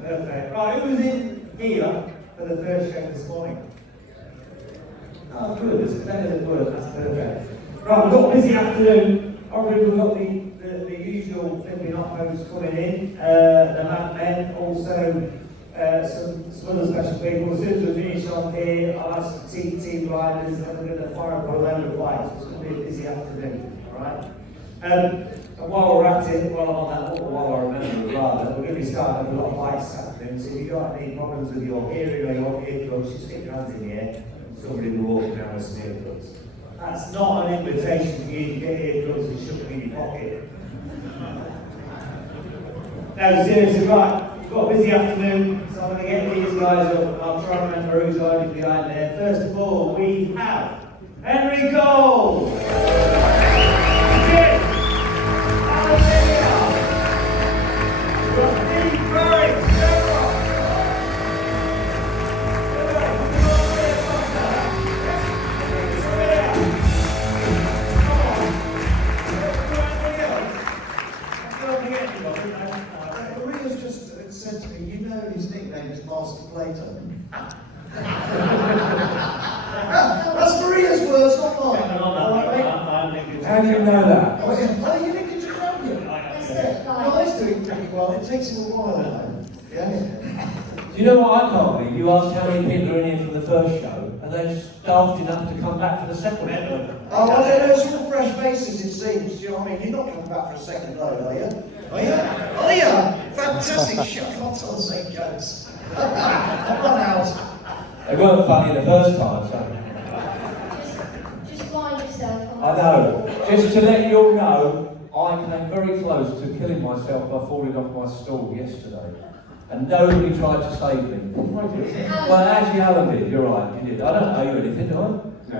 Perfect. Right, who was in here for the first show this morning? Oh, good. There's plenty that were. That's perfect. Right, we've got a busy afternoon. Obviously, we've got the usual flipping oppos coming in, the men, also some other special people. As soon as we finish on here, I'll have some team riders, and we're going to fire up a load of lights. It's going to be a busy afternoon, alright? And while we're at it, while I remember rather, we're going to be starting with a lot of lights this afternoon, so if you've got any problems with your hearing or your earplugs, just stick your hands in the air, and somebody will walk around with some earplugs. That's not an invitation for you to get earplugs and shove them in your pocket. No, seriously, right, we've got a busy afternoon, so I'm going to get these guys up and I'll try and remember who's hiding behind there. First of all, we have Henry Cole! ALLEN MILLYARD! Steve Parrish! Said to me, you know his nickname is Master Plato. That's Maria's words, not mine. How do you know that? Oh, you think he's a champion? Guys doing pretty well. It takes him a while, though. Yeah. Do you know what I can't believe? You asked how many people are in here for the first show, and they've staffed enough to come back for the second one. Oh, well, there's all fresh faces, it seems. Do you know what I mean? You're not coming back for a second load, are you? Are you? Are you? Fantastic show. I can't tell the same jokes. I've run out. They weren't funny the first time, so. Just mind yourself. I know. Just to let you all know, I came very close to killing myself by falling off my stool yesterday. And nobody tried to save me. Well, actually, Alan did. You're right. You did. I don't owe you anything, do I? No.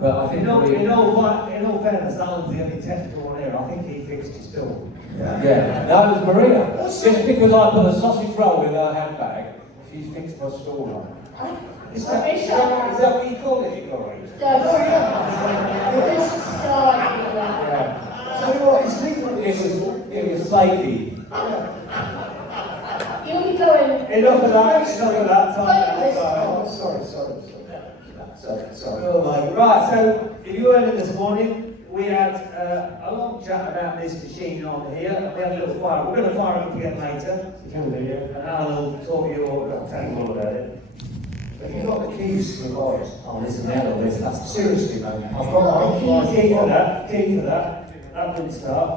But I think in all fairness, Alan's the only technical one here. I think he fixed his stool. Yeah, that was Maria. Just because I put a sausage roll in her handbag, she's fixed my stool right. Is that what you call it, Glory? Tell you what, it's legal. It was flaky. You'll be going. Enough of that. Sorry. Oh, right, so if you weren't in this morning, we had a long chat about this machine on here, and we had a little fire. We're going to fire it up again later. And Alan will talk you all, I'll tell you all about it. Have you got the keys to the boys? Oh, listen, that's Seriously, man. I've got a key for that. That didn't start.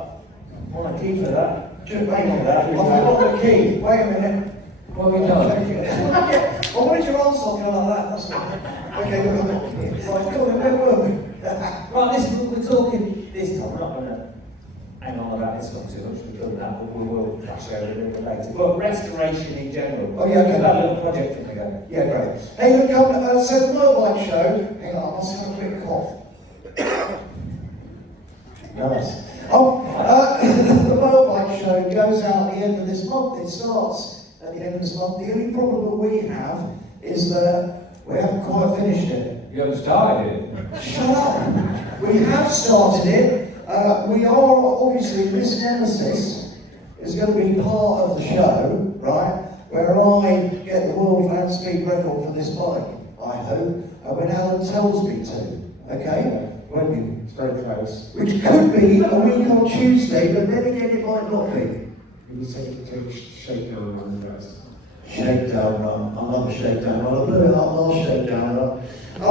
I want a key for that. Just wait on that. I've got the key. Wait a minute. What have you done? I wanted your answer something like that, that's all. Okay, we've got the key. Right, cool, then where were we? Right, listen, we're talking this time. We're not going to hang on about this one too much. We've done that, but we will flash over a little bit later. But restoration in general. Oh, yeah, okay. That little project in the go. Yeah, great. Hey, look, so the motorbike show. Hang on, I must have a quick cough. Nice. The motorbike show goes out at the end of this month. It starts at the end of this month. The only problem that we have is that we haven't quite finished it. You haven't started it. Shut up! We have started it. We are obviously, this nemesis is going to be part of the show, right? Where I get the world land speed record for this bike, I hope, when Alan tells me to. Okay? Won't you? It's very close. Which could be a week on Tuesday, but then again it might not be. You will take a shakedown run first. Shakedown run. I love a shakedown run. I blew it up last shakedown run. I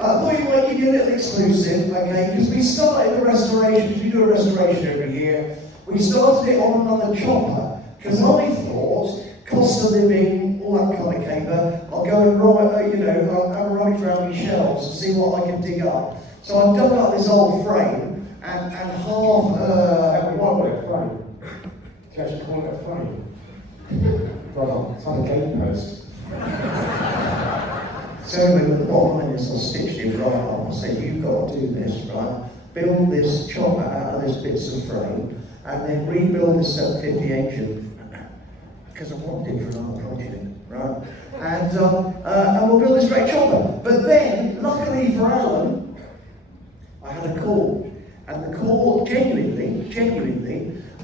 thought you might give you a little exclusive, okay? Because we started the restoration. We do a restoration every year. We started it on another chopper because I thought cost of living, all that kind of caper. I'll go and rummage around these shelves and see what I can dig up. So I've dug up this old frame and half. What a frame? Do you actually call it a frame? Brother, it's on a gatepost. So anyway, with the bottom line is I stitched it right up. I said, you've got to do this, right? Build this chopper out of this bits of frame and then rebuild this 750 engine because I wanted it for another project, right? And we'll build this great chopper. But then, luckily for Alan, I had a call. And the core, genuinely,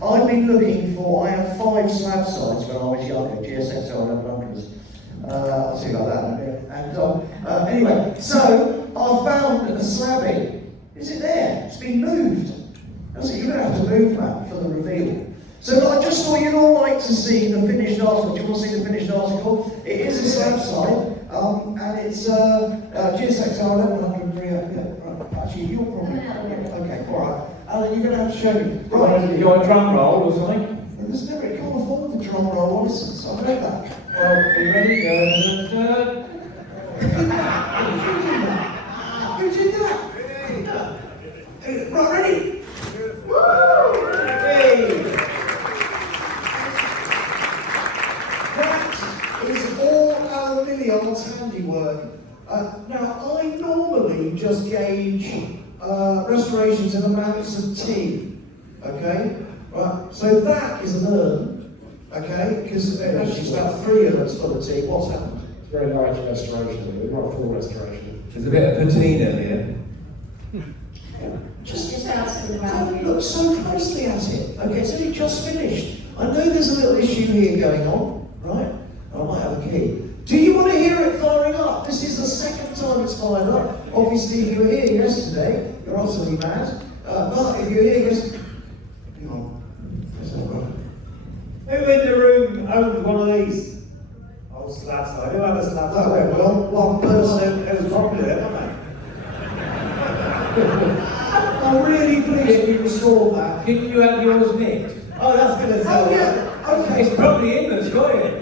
I've been looking for, I had 5 slab sides when I was younger, GSXR 1100s. I'll see about that in a minute. And anyway, so I found a slabbing. Is it there? It's been moved. So you're going to have to move that for the reveal. So I just thought you'd all like to see the finished article. Do you want to see the finished article? It is a slab side, and it's GSXR 1100. Right. Actually, you're probably okay. All right, Alan, you're going to have to show me. Right, You want a drum roll or something? there's never it can't afford the drum roll, honestly. So I know that. Well, are you ready? Who did that? Right, ready? That is all Allen Millyard's handiwork. Now, I normally just gauge restorations in amounts of tea, okay? Right, so that is an urn, okay? Because actually it's about 3 urns full of tea. What's happened? It's very light restoration, really, not a full restoration. There's a bit of patina here. Just asking about don't you. look so closely at it. Okay, it's only just finished. I know there's a little issue here going on, right? I might have a key. Do you want to hear it firing up? This is the second time it's fired up. Obviously, if you were here yesterday, you're utterly mad. But if you were here yesterday, hang on. That's not right. Who in the room owned one of these? Old slab side. Who had a slab That side? went well. One person. It was popular, wasn't it? I'm really pleased you restored that. Didn't you have yours nicked? Oh, that's going to tell Oh, you. yeah. Okay. It's probably him that's got it.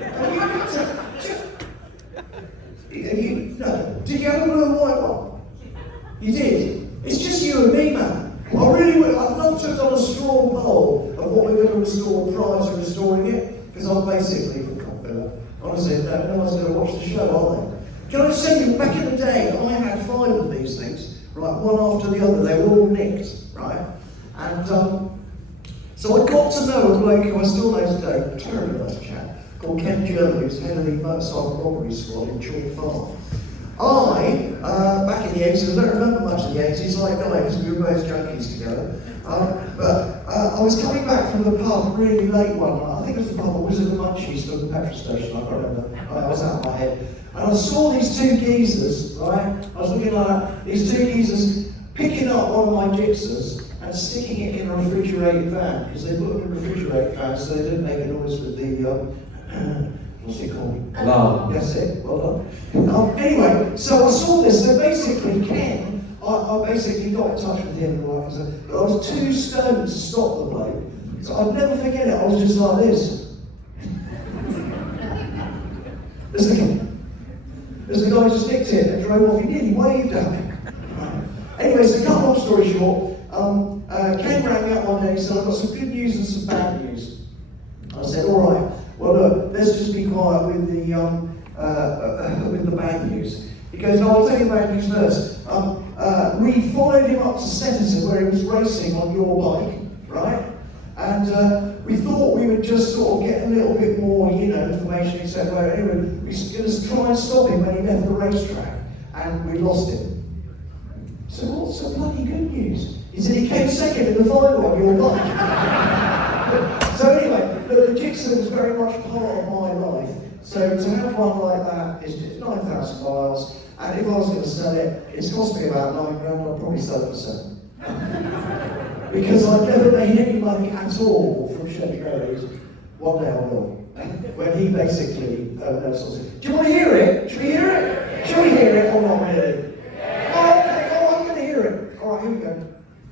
No. Did you have a blue and white one? You did? It's just you and me, man. I really would. I'd love to have done a straw poll of what we're going to restore prior to restoring it, because I'm basically honestly, no one's going to watch the show, are they? Can I just say you, back in the day, I had 5 of these things, right, one after the other. They were all nicked, right? And so I got to know a bloke who I still know today, terribly nice chap, called Ken German, who's head of the motorcycle robbery squad in Chalk Farm. Back in the 80s, I don't remember much of the 80s, like I, because we were both junkies together. But I was coming back from the pub really late one night. I think it was the pub, or was it the Munchies from the petrol station? I can't remember. I was out of my head. And I saw these 2 geezers, right? I was looking like these 2 geezers picking up one of my Gixxers and sticking it in a refrigerated van, because they put them in a refrigerated van so they didn't make a noise with the, what's it called? Alarm. That's it, well done. Anyway, so I saw this, so basically Ken, I basically got in touch with him, and like I said, but I was too stoned to stop the bloke, so I'd never forget it, I was just like this. There's the guy who just nicked it and drove off, he nearly waved at me. Anyway, so to cut long story short, Ken rang me up one day and said, I've got some good news and some bad news. I said, all right, well look, let's just be quiet with the bad news. He goes, no, I'll tell you the bad news first. We followed him up to Stedison where he was racing on your bike, right? And we thought we would just sort of get a little bit more, information. He said, well, anyway, we were going to try and stop him when he left the racetrack, and we lost him. So what's the bloody good news? He said he came second in the final on your bike. So anyway, the Gixxer is very much part of my life. So to have one like that is just 9,000 miles, and if I was going to sell it, it's cost me about £9 grand. I'd probably sell it for 7. Because I've never made any money at all from Chevy Rallies. One day I will. When he basically, do you want to hear it? Should we hear it? Shall we hear it or not really? Oh, okay, I'm going to hear it. All right, here we go.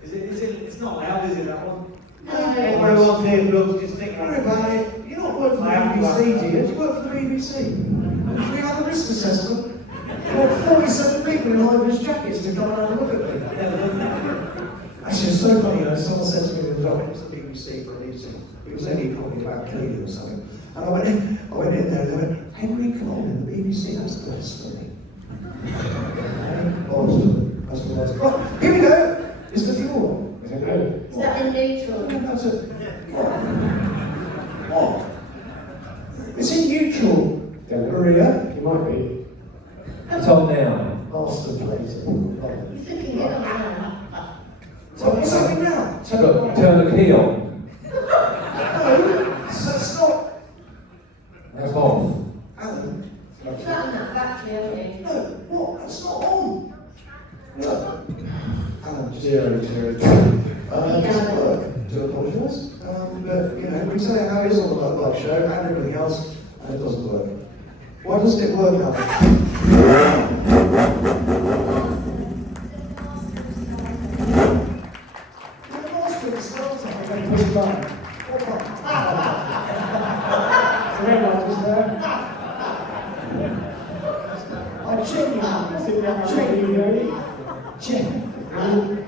It's not loud, is it, that one? No, Everyone's here, Bill, just think don't worry about it. You're not working for the BBC, do you? Do you work for the BBC? Should we have a risk assessment? There are 47 people in high-vis jackets to come and have a look at me. Actually, it's so funny, someone said to me the other day, it was the BBC for a meeting. It was only probably about Cleveland or something. And I went in there and they went, Henry Cole in the BBC, that's blasphemy. Oh, that's blasphemy. Right, here we go. It's the fuel one. Is it good? Is that in neutral? That's it. What? It's in neutral, Maria. It might be. It's on now. Master plate. He's looking good on that. So what's happening 0, 0, 2. Doesn't work. Do apologise. But you know, we tell you how it is on the motorbike show and everything else, and it doesn't work. Why doesn't it work, Alan? Push the button. What button? The red one just there. I genuinely,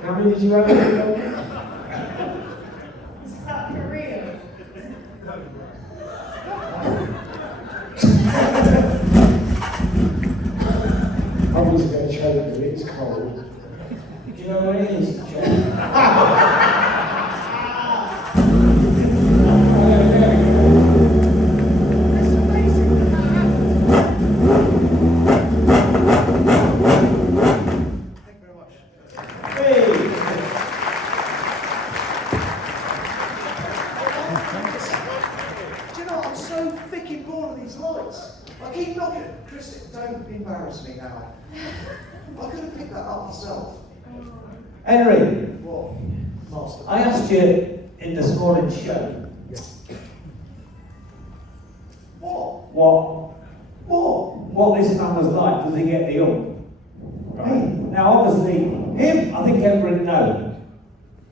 how many did you have? Is that for real? I'm just going to choke me, it's cold. Do you know where it is to check? Embarrass me now. I could have picked that up myself. Henry, What? Master. I asked you in this morning's show what this man was like. Does he get the up? Right. Now, obviously, him, I think everybody knows.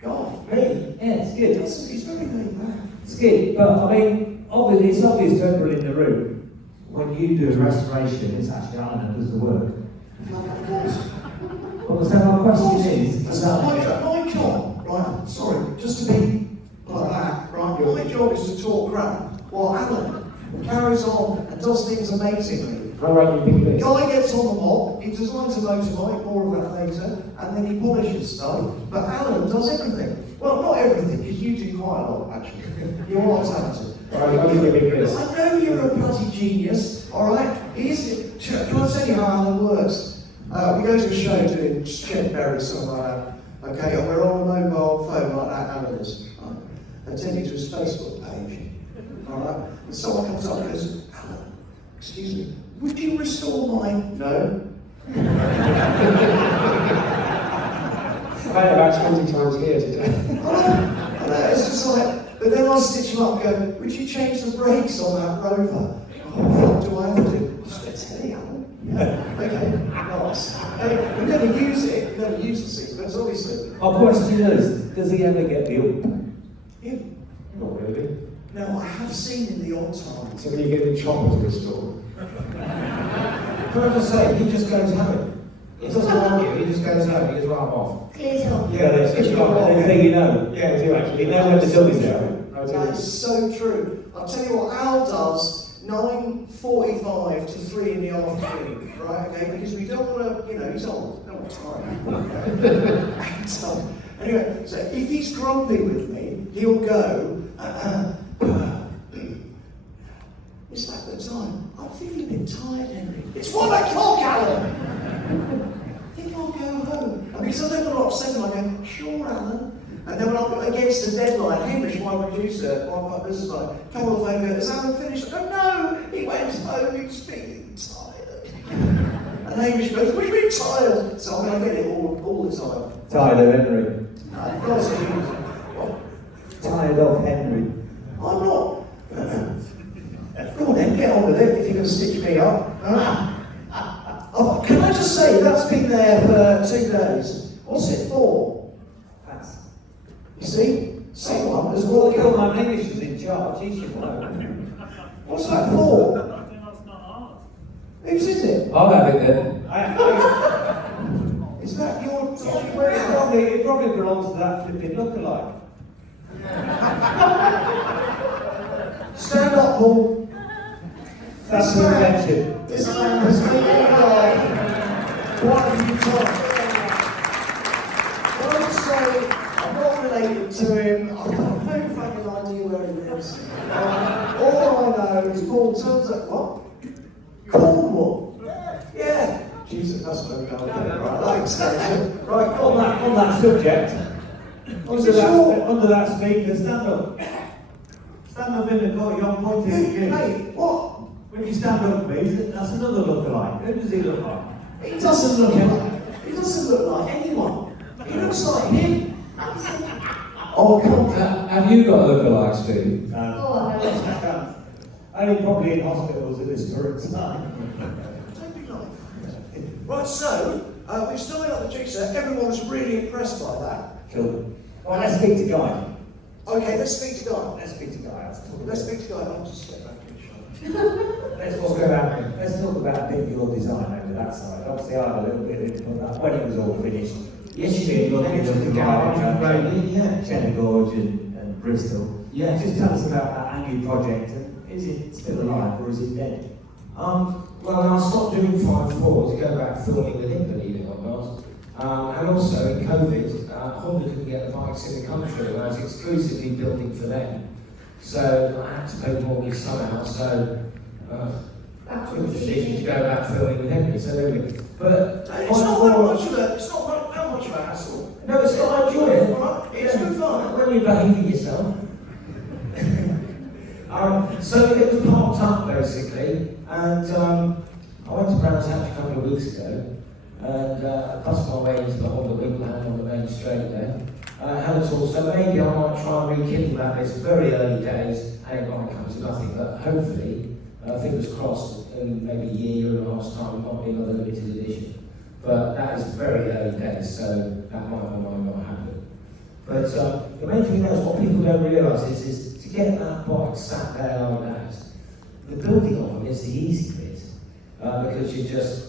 God, Me? Yeah, Skid. he's very laid back. Skid, but I mean, obviously, it's obvious to everybody in the room. When you do a restoration, it's actually Alan that does the work. Of course. Well, so my question is, That's not my job, right? Sorry, just to be like that, right? My job is to talk crap, while Alan carries on and does things amazingly. How about you pick this? Guy gets on the mob, he designs a motorbike, more of that later, and then he polishes stuff. But Alan does everything. Well, not everything, because you do quite a lot, actually. You're all talented. Alright, I'll give you a big this. I know you're a bloody genius, alright? Can I tell you how Alan works? We go to a show doing Steve Parrish, something like that. Okay, and we're on a mobile phone like that Alan is. Right? Attending to his Facebook page. Alright? And someone comes up and goes, Alan, excuse me, would you restore mine? No. I've had about 20 times here today. I know, it's just like, but then I'll stitch him up and go, would you change the brakes on that Rover? Oh, what do I have to do? Just tell you, Alan. Yeah, okay, nice. We never use it, we never use the sequence, obviously. my question is, does he ever get the up? Him? Not really. No, I have seen in the odd times. So when you get the chopper to restore. Can I just say, he just goes home. He doesn't argue, he just goes home, he just right off. Clears off. Yeah, that's the thing you know. Yeah, I do actually. You know when the dummies are. I do. That is so true. I'll tell you what Al does, 9:45 to 3 in the afternoon, right, okay, because we don't want to, you know, he's old, don't want time. So, anyway, so if he's grumpy with me, he'll go, it's like the time. I'm feeling a bit tired, Henry. It's 1 o'clock, Alan! I think I'll go home. And because I don't want to upset him, I go, sure, Alan. And then when I'm against the deadline, Hamish, my producer, my business partner, come on the phone and go, is Alan finished? I go, no, he went home, he was feeling tired. And Hamish goes, what do you mean tired? So I mean, I get it all the time. Tired of Henry. Tired of Henry. I'm not. Go on then, get on with it if you can stitch me up. Oh, can I just say, that's been there for 2 days. What's it for? That's. You see? Someone has Well, walked Gil on. English is in charge, he should know. What's that for? I think that's not hard. Whose is it? I'll have it then. Is that your It probably belongs to that flipping lookalike. Stand up, Paul. That's the intention. This man has been alive. What have you done? Don't say I'm not related to him. I've got no fucking idea where he lives. All I know is Paul turns up. What? Cornwall. Yeah. Jesus, that's where we're going. Right, thanks. Right, On that subject, under that speaker, stand up. Stand up in the court, you're pointing at you. Hey, what? When you stand up, mate, that's another lookalike. Who does he look like? He doesn't look like anyone. He He looks like him. Oh, come on. Have you got a lookalike, Steve? Oh, I know. Only probably in hospitals at this current time. Don't be like that. Right, so, we've started up the jigsaw. Everyone was really impressed by that. Cool. Well, let's speak to Guy. Okay, let's speak to Guy. Let's speak to Guy. Let's speak to Guy. I'll just step back in the shot. Let's talk about a bit of your design over that side. Obviously, I had a little bit of input that when it was all finished. Yes, you did. Looking at the Garage, yeah. Cheddar Gorge and Bristol. Yeah. Just tell us about that angry project. And is it still alive or is it dead? Well, I stopped doing 5.4 to go back filming with him, believe it or not. And also in COVID, Honda couldn't get the bikes in the country, and I was exclusively building for them. So I had to pay the mortgage somehow, so I took the decision to go back filming with Henry. So there we go. But It's not that much of a, it's not that much of a hassle. no, it's not. I enjoy it. Right? It's good fun. When you're behaving yourself. So it was parked up basically, and I went to Brands Hatch a couple of weeks ago, and I bust my way into the Honda Wimbledon on the main straight there. Had a talk, so maybe I might try and rekindle that. It's very early days, and it might come to nothing, but hopefully, fingers crossed, in maybe a year and a half's time, it might be another limited edition. But that is very early days, so that might or might not happen. But the main thing is what people don't realise is to get that bike sat there like that, the building of them is the easy bit. Because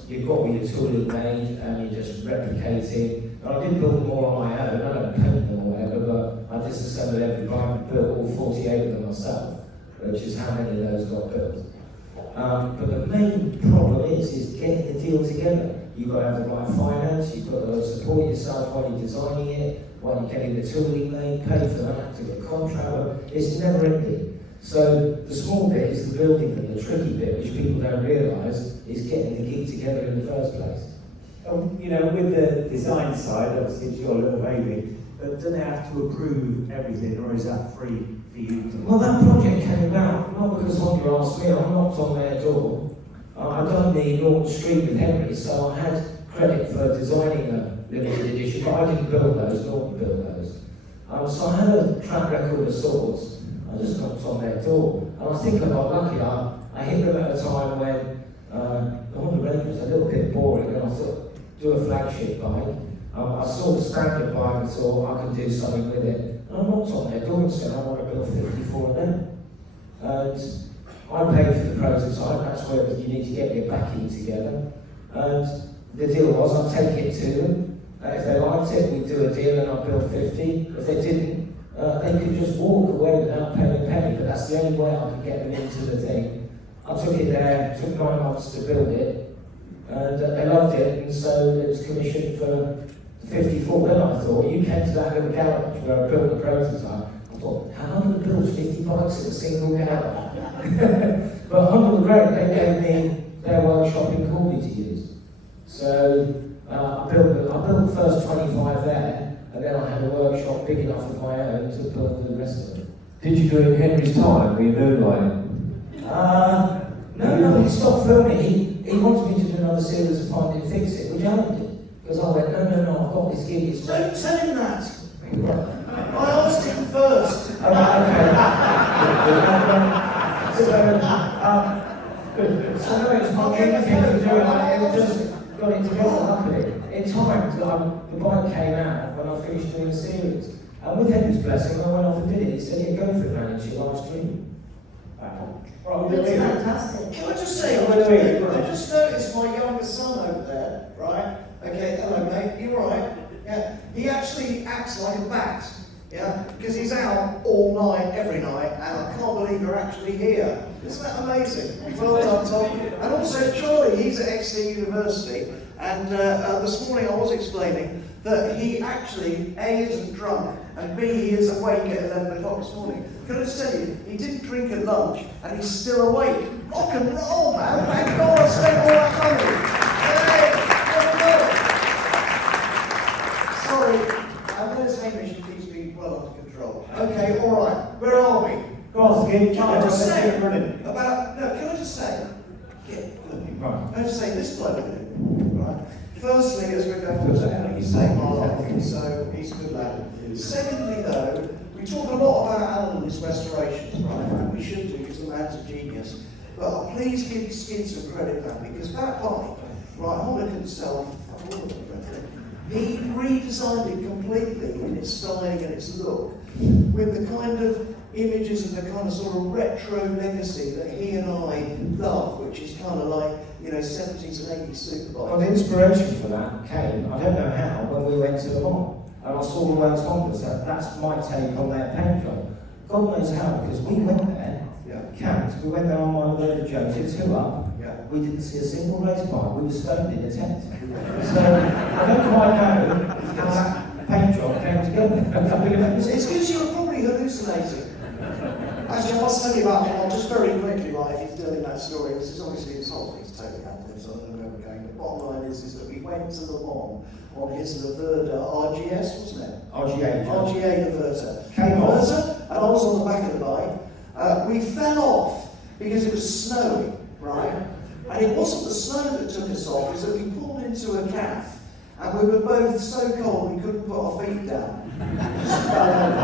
you've got all your tooling made and you're just replicating. And I did build them all on my own, I don't paint them or whatever, but I disassembled every bike and built all 48 of them myself, which is how many of those got built. But the main problem is getting the deal together. You've got to have the right finance, you've got to support yourself while you're designing it, while you're getting the tooling made, pay for that, to get contract. It's never ending. So the small bit is the building and the tricky bit, which people don't realise, is getting the gig together in the first place. You know, with the design side, obviously it's your little baby, but do they have to approve everything, or is that free for you to? Well, that project came about not because Honda asked me. I knocked on their door. I'd done the Norton Street with Henry, so I had credit for designing a limited edition, but I didn't build those. Norton built those. So I had a track record of sorts. I just knocked on their door, and I think I got lucky. I hit them at a time when the Honda Ranger was a little bit boring, and I thought, do a flagship bike. I saw the standard bike and thought I could do something with it. And I knocked on their door and said, I want to build 54 of them. And I paid for the prototype, that's where you need to get your backing together. And the deal was I'd take it to them. If they liked it, we'd do a deal and I'd build 50. If they didn't, they could just walk away without paying a penny, but that's the only way I could get them into the thing. I took it there, took 9 months to build it, and they loved it, and so it was commissioned for 54. Then I thought, you came to that little garage where I built the prototype. I thought, how am I going to build 50 bikes in a single garage? But Honda were great, they gave me their workshop in Corby to use. So I built the first 25 there, and then I had a workshop big enough of my own to build the rest of it. Did you do it in Henry's time? Were you moonlighting? No, he stopped filming. He wanted me to do another series of Find It, Fix It, which Alan did. Because I went, no, I've got this gig. It's Don't tell him that. I asked him first. okay. So no, it's my thing to do it. I just got it together luckily. In time, the bike came out when I finished doing the series. And with Henry's blessing, I went off and did it. He said, yeah, go for it, man, it's your last dream. That's fantastic. Can I just say, I just noticed my younger son over there, right? Okay, hello mate, you alright? Yeah, he actually acts like a bat, yeah? Because he's out all night, every night, and I can't believe you're actually here. Isn't that amazing? Well done, Tom. And also Charlie, he's at XC University, and this morning I was explaining that he actually, A, isn't drunk, and B, he is awake at 11 o'clock this morning. Can I just tell you, he didn't drink at lunch, and he's still awake. Rock and roll, man! Thank God I spent all that money! Hey, sorry, there's Hamish, who keeps me well under control. Okay, alright, where are we? Go on, Skid. Can I just say running? about, no, can I just say, Right. can I just say this bloke, right? Firstly, as we're going to say my life, so Secondly, though, we talk a lot about Allen and his restorations, right? And we should do, because the man's a genius. But please give Skid some credit, man, because that bike, right, hold it himself, he redesigned it completely in its styling and its look, with the kind of images and the kind of sort of retro legacy that he and I love, which is kind of like, you know, 70s and 80s superbike. Well, the inspiration for that came, I don't know how, when we went to the mall. And I saw all those Hondas, that's my take on their paint job. God knows how, because we went there, camped, we went there on one of the jokes, it's who up. We didn't see a single race bike, we were stoned in a tent. So, I don't quite know how that paint job came together. It's because you were probably hallucinating. Actually, I must tell you about it, just very quickly, right, if you're telling that story, because it's obviously it's whole thing's totally happening, so I don't know where we're going. The bottom line is that we went to Le Mans on his Laverda RGS, wasn't it? RGA. RGA Laverda. Came off. And I was on the back of the bike. We fell off because it was snowing, right? And it wasn't the snow that took us off, it was that we pulled into a calf, and we were both so cold we couldn't put our feet down. Just fell over.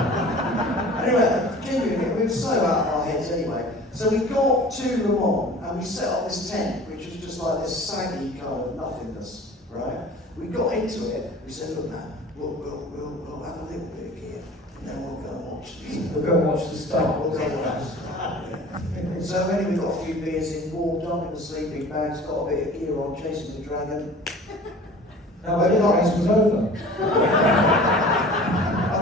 Anyway, genuinely, we were so out of our heads anyway. So we got to Le Mans, and we set up this tent, which was just like this saggy kind of nothingness, right? We got into it, we said, look man, we'll have a little bit of gear, and then we'll go and watch this. We'll go and watch the start. We'll go and watch the start. So anyway, we got a few beers in, warmed up in the sleeping bags, got a bit of gear on, chasing the dragon. Now, the race was over. I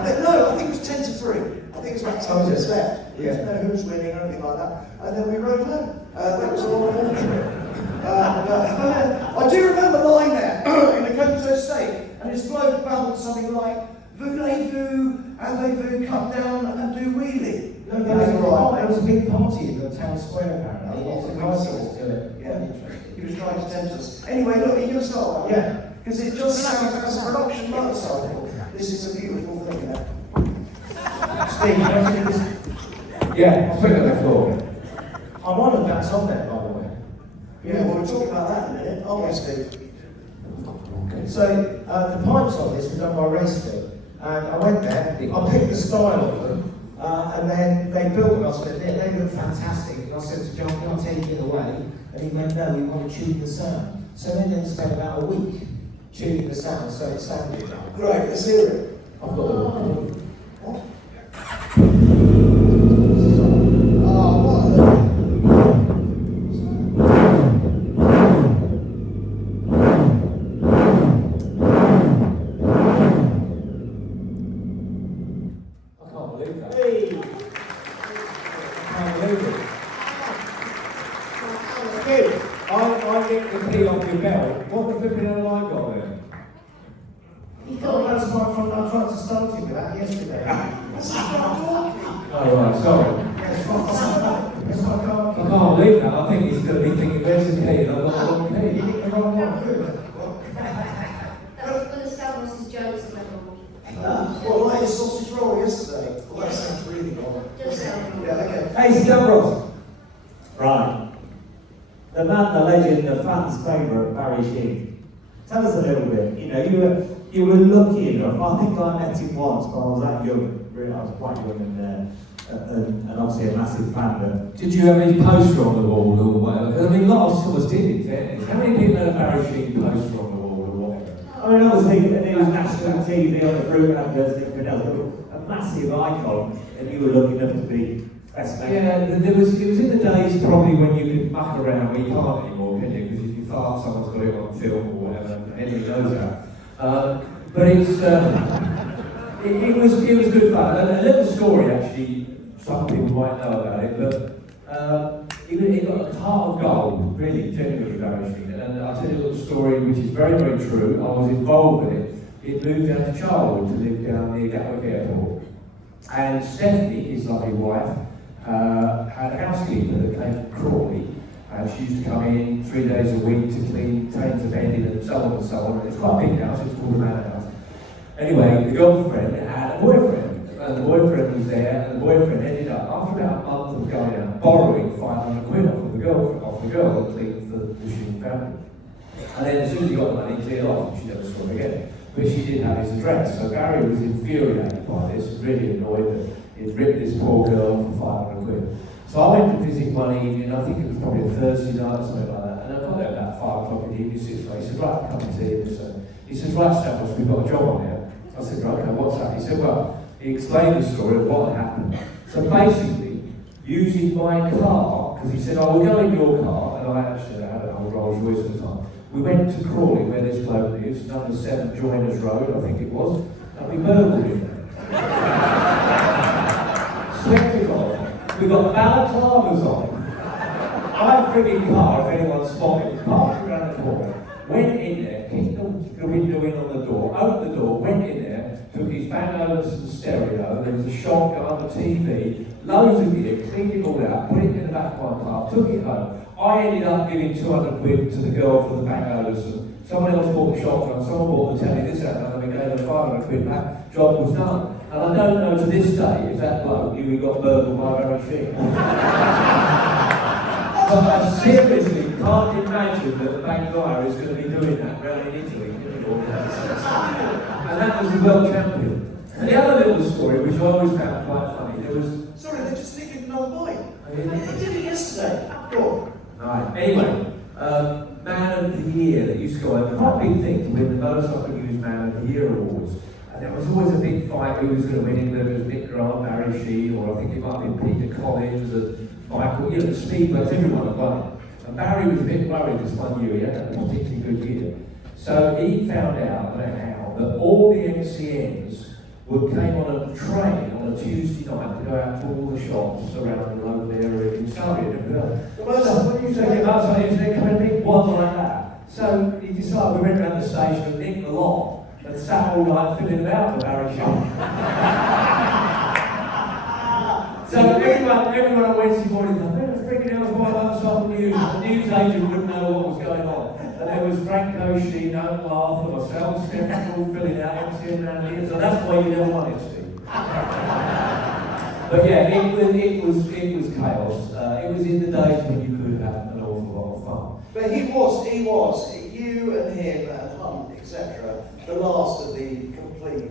think it was 10 to 3. I think it was about 10 minutes left. Yeah. Didn't know who was winning or anything like that. And then we rode home. That was a lot of fun. I do remember lying there in a comatose state, and this bloke babbled something like, voulez-vous, avez-vous, cut down and do wheelie. No, there was a big party in the town square apparently. There was a bicycle to it. Yeah. He was trying to tempt us. Anyway, look, you're going to start that. Yeah. Because it just sounds as a production motorcycle. This is a beautiful thing, you know. Steve, can I see this? Yeah, I'll put it on the floor. I'm one of that's on there, by the way. Yeah, well, we'll talk about that in a minute, aren't we, Steve? So, the pipes on this were done by Racefit, and I went there, I picked the style of them, and then they built them. I said, they look fantastic. And I said to John, can I take it away? And he went, no, we want to tune the sound. So then spent about a week tuning the sound, so it sounded Great, let's hear it. I've got the What? Oh, what? I can't believe that. Hey! I can't believe it. Good. I get the key off your belt. What the flipping hell have I got there? Oh, that's my front. I tried to start you with that yesterday. That's the front door key. Oh, right, sorry. Yes, that's my car. I can't believe that. I think he's going to be thinking, where's the key? And I've got the wrong You key. hit the wrong one. Good. That was when the Stavros' jokes went on. Well, like your sausage roll yesterday. Well, that sounds really wrong. Just sound. Yeah, okay. Hey, Stavros. Right. The man, the legend, the fans' favourite, Barry Sheene. Tell us a little bit. You know, you were lucky enough. I think I met him once, but I was that young. Really, I was quite young and obviously a massive fan. But Did you have any poster on the wall or whatever? I mean, a lot of us did, in fairness. How many people had a Barry Sheene poster on the wall or whatever? I mean, obviously, there was national TV on the group adverts, everything else, but a massive icon, and you were lucky enough to be best man. Yeah, it was in the days probably when you could muck around, but you can't anymore, can you? Because if you fart, someone's got it on film or whatever, and anything goes out. But it was good fun. A little story actually, some people might know about it, but it got a heart of gold, really, genuinely embarrassing. And I'll tell you a little story which is very, very true. I was involved with it. It moved down to Charlwood to live down near Gatwick Airport. And Stephanie, his lovely wife, had a housekeeper that came from Crawley. She used to come in 3 days a week to clean trains of bedding and so on and so on. And it's quite a big house, it's called a manor house. Anyway, the girlfriend had a boyfriend, and the boyfriend was there, and the boyfriend ended up, after about a month of going out, borrowing 500 quid off the girl that cleaned for the Sheene family. And then as soon as he got the money, he cleared off, and she never saw him again. but she didn't have his address. So Barry was infuriated by this, really annoyed that he'd ripped this poor girl for 500 quid. So I went to visit one evening, I think it was probably a Thursday night or something like that, and I got there about 5 o'clock in the evening, 6 o'clock. He said, right, come and see you. So he says, right, Stavros, we've got a job on here. I said, right, okay, what's that? He said, well, he explained the story of what had happened. So basically, using my car, because he said, I will go in your car, and I actually had an old Rolls Royce at the time. We went to Crawley, where this bloke lives, number 7 Joiners Road, I think it was, and we burgled him. Swear to God, we got balaclavas on. My frigging car, if anyone spotted it, parked around the corner, went in there, kicked the window in on the door, opened the door, went in there, took his Van Olufsen stereo, there was a shotgun, a TV, loads of gear, cleaned it all out, put it in the back of my car, took it home. I ended up giving 200 quid to the girl for the Van Olufsen. Someone else bought the shotgun, someone bought the telly, this, that, and other, we gave her 500 quid back, job was done. And I don't know to this day if that bloke knew he got burgled by Barry Sheene. But I seriously can't imagine that the bank guy is going to be doing that round in Italy. And that was the world champion. And the other little story, which I always found quite funny, there was... Sorry, they just nicked another bike. I mean, They did it yesterday. Go on. right. Anyway, Man of the Year that used to go on, quite a big thing to win the Motorcycle News Man of the Year awards. And there was always a big fight who was going to win it, whether it was Nick Grant, Barry Sheene, or I think it might have been Peter Collins, and Michael, the speedboats, everyone had won it. And Barry was a bit worried this one year, he had a particularly good year. So he found out, I don't know how, that all the MCNs came on a train on a Tuesday night to go out to all the shops around the local area in Surrey and everything else. What do you say? They're coming big one like that. So he decided, we went around the station and nicked the lot and sat all night filling them out for Barry Sheene. So everyone on Wednesday morning thought, where the friggin' hell's my motorcycle news? The news agent wouldn't know what was going on. And there was Franco, Sheene, Owen Laugh, and myself, Steph, all filling out MCN around here. So that's why you never won it, Steve. But yeah, it was chaos. It was in the days when you could have an awful lot of fun. But he was, you and him and Hunt, etc., the last of the complete...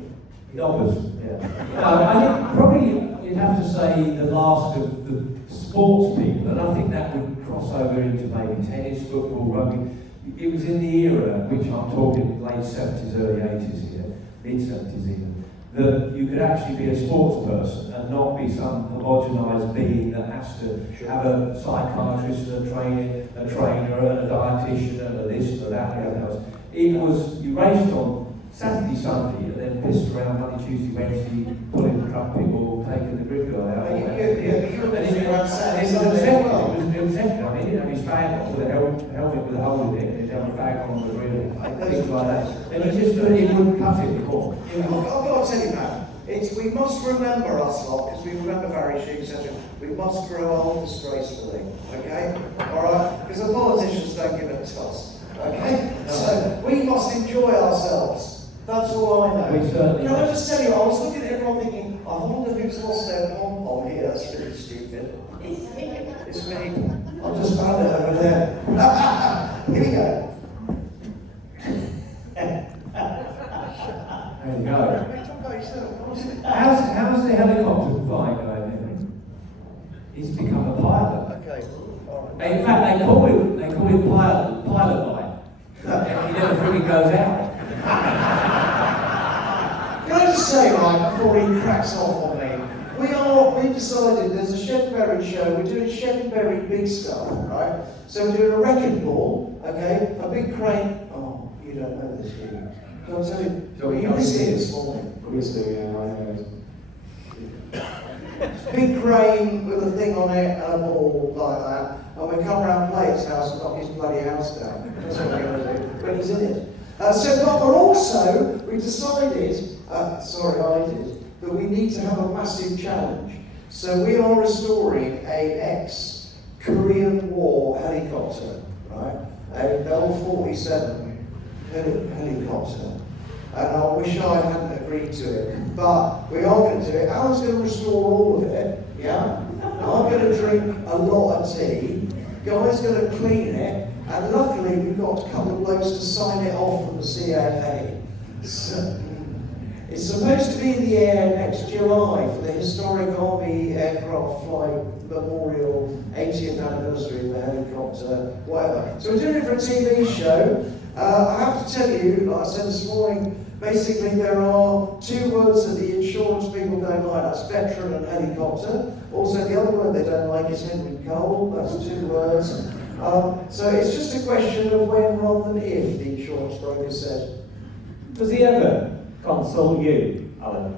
Knockers, yeah. I think probably you'd have to say the last of the sports people, and I think that would cross over into maybe tennis, football, rugby. It was in the era, which I'm talking late 70s, early 80s here, mid 70s even, that you could actually be a sports person and not be some homogenised being that has to have a psychiatrist and a trainer and a dietitian and a this and that and everything else. It was, you raced on Saturday, Sunday, and then pissed around Monday, Tuesday, Wednesday, pulling the truck people, taking the grid guy out. You were busy around Saturday, It was Sunday. accepted. I mean, he didn't have his fag on with a helmet with a hole in it, and he'd have a fag on the grid, things like that. And he wouldn't cut it before. I've got to tell you, man, we must remember us lot, because we remember Barry Sheene, etc. We must grow old disgracefully, okay? Alright? Because the politicians don't give it to us, okay? So we must enjoy ourselves. That's all I know. We certainly Can I must. just tell you, I was looking at everyone thinking, I wonder who's lost their pom-pom here, that's really stupid. It's me. I just found it over there. Here we go. There you go. How's the helicopter flying going then? He's become a pilot. Okay. All right. In fact, they call him pilot light. He never freaking goes out. Can I just say, right, before he cracks off on me, we decided there's a Shedberry show, we're doing Shedberry big stuff, right? So we're doing a wrecking ball, okay? A big crane. Oh, you don't know this, do you? Can I tell you? So we You can't missed see it it. this morning. Obviously, yeah, I heard. Big crane with a thing on it and a ball like that. And we come round Blake's house and knock his bloody house down. That's what we're going to do when he's in it. But also, we decided, I did, that we need to have a massive challenge. So we are restoring a ex-Korean War helicopter, right? A Bell 47 helicopter. And I wish I hadn't agreed to it, but we are going to do it. Alan's going to restore all of it, yeah? I'm going to drink a lot of tea. Guy's going to clean it, and luckily we've got a couple of blokes to sign it off from the CAA. So, it's supposed to be in the air next July for the historic Army Aircraft Flight Memorial 80th anniversary of the helicopter, whatever. So we're doing it for a TV show. I have to tell you, like I said this morning, basically there are two words that the insurance people don't like. That's veteran and helicopter. Also the other word they don't like is Henry Cole. That's two words. So it's just a question of when rather than if, the insurance broker said. Does he ever consult you, Alan?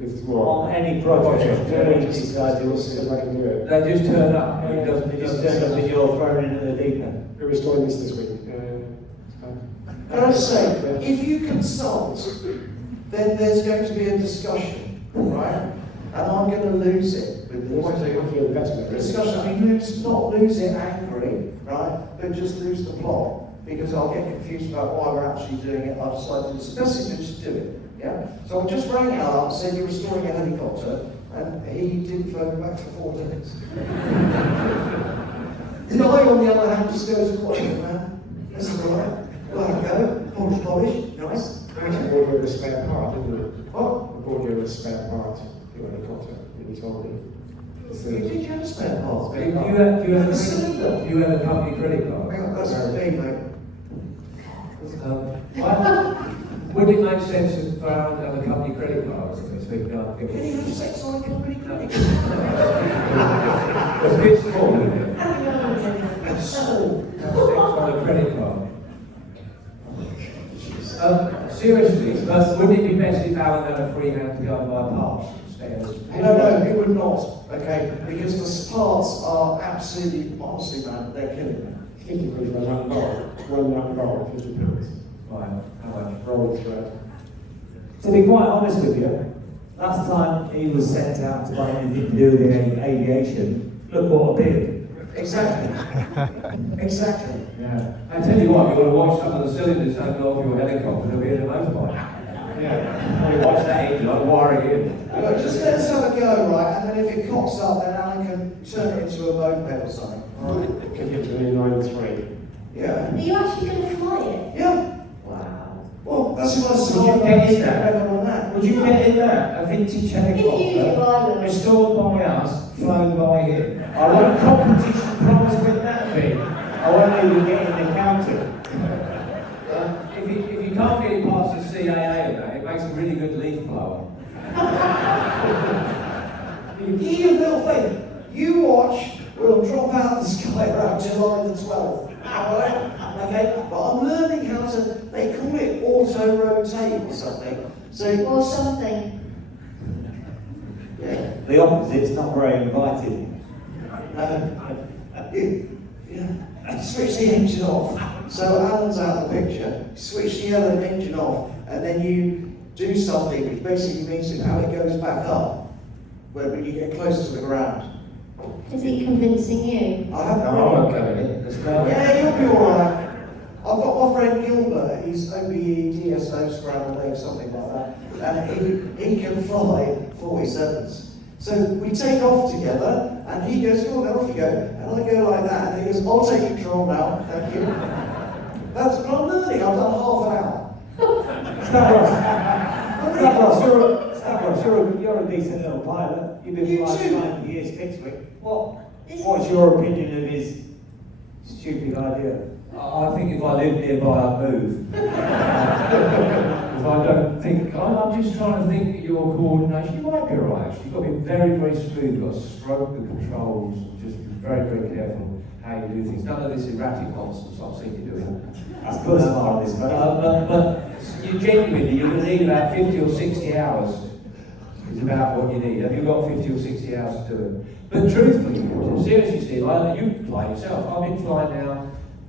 With what? On any project? They just see if I can do it. They just turn up. It doesn't, They just turned up and you're thrown into the deep end. We're restoring this week. Can I say, if you consult, then there's going to be a discussion, right? And I'm going to lose it with You might this. feel better. Discussion, I mean, not lose it angry, right? But just lose the plot, because I'll get confused about why we're actually doing it. I've decided to discuss it, just do it, yeah? So I just rang Al and said, you're restoring a helicopter, and he didn't phone me back for 4 minutes. The guy, on the other hand, just goes, what, man? This is all right. Well, I go, polish, nice. I actually bought you a spare part, didn't you? What? I bought you a spare part for your helicopter, when you told me. Did you have a spare part? Do you have a company credit card? That's for me, mate. Would it make sense for Alan to have a company credit card? Can you have sex on a company credit It's a bit small, isn't it? card? So, Have sex on a credit card. Seriously, but wouldn't it be best if Alan had a free hand to go and buy parts instead? no, it would not, okay? Because the parts are absolutely, honestly, man, they're killing me. 50 quid for a nut bolt, one nut bolt, £50. Right, how much? Roll thread. To be quite honest with you, last time he was sent out to buy anything to do with aviation, look what I did. Exactly. Exactly. Yeah. I tell you what, you've got to watch some of the cylinders don't go off your helicopter, they'll be in a motorbike. Yeah. You watch that engine, I'll wire it in. Look, just let us have a go, right? And then if it cocks up, then Alan can turn it into a moped or something. Right? Can get to me 9.3. Yeah. Are you actually going to fly it? Yeah. Wow. Well, that's what I said. Would you get in that? On that. Would you get in that? A vintage If you do, helicopter, I will. restored by us, flown by him. I want a competition prize with that thing. I won't even get in the county. If you can't get it past the CAA of that, it makes a really good leaf blower. You little thing, you watch, we'll drop out of the sky around July the 12th. Alright? Okay? But I'm learning how to, they call it auto-rotate or something. So, Or something. yeah. The opposite's not very inviting. Switch the engine off. So Alan's out of the picture. Switch the other engine off, and then you do something which basically means that how it goes back up when you get close to the ground. Is he convincing you? I haven't. No, I won't go in it. There's no. Yeah, you'll be alright. I've got my friend Gilbert, he's OBE, DSO, scrambled egg, something like that, and he can fly 47s. So we take off together, and he goes, "Go on, then off you go," and I go like that, and he goes, "I'll take control now, thank you." That's what I'm learning. I've done half an hour. Stavros, you're a decent little pilot. You've been You flying too. for years, Pixwick. What's your opinion of his stupid idea? I think if I lived nearby, I'd move. If I don't think, I'm just trying to think of your coordination. You might be alright actually. You've got to be very, very smooth. You've got to stroke the controls. Just be very, very careful how you do things. None of this erratic nonsense I've seen you doing. That's good smart, this But you genuinely, you're going to need about 50 or 60 hours. Is about what you need. Have you got 50 or 60 hours to do it? But truthfully, seriously, Steve, you fly yourself. I've been flying now,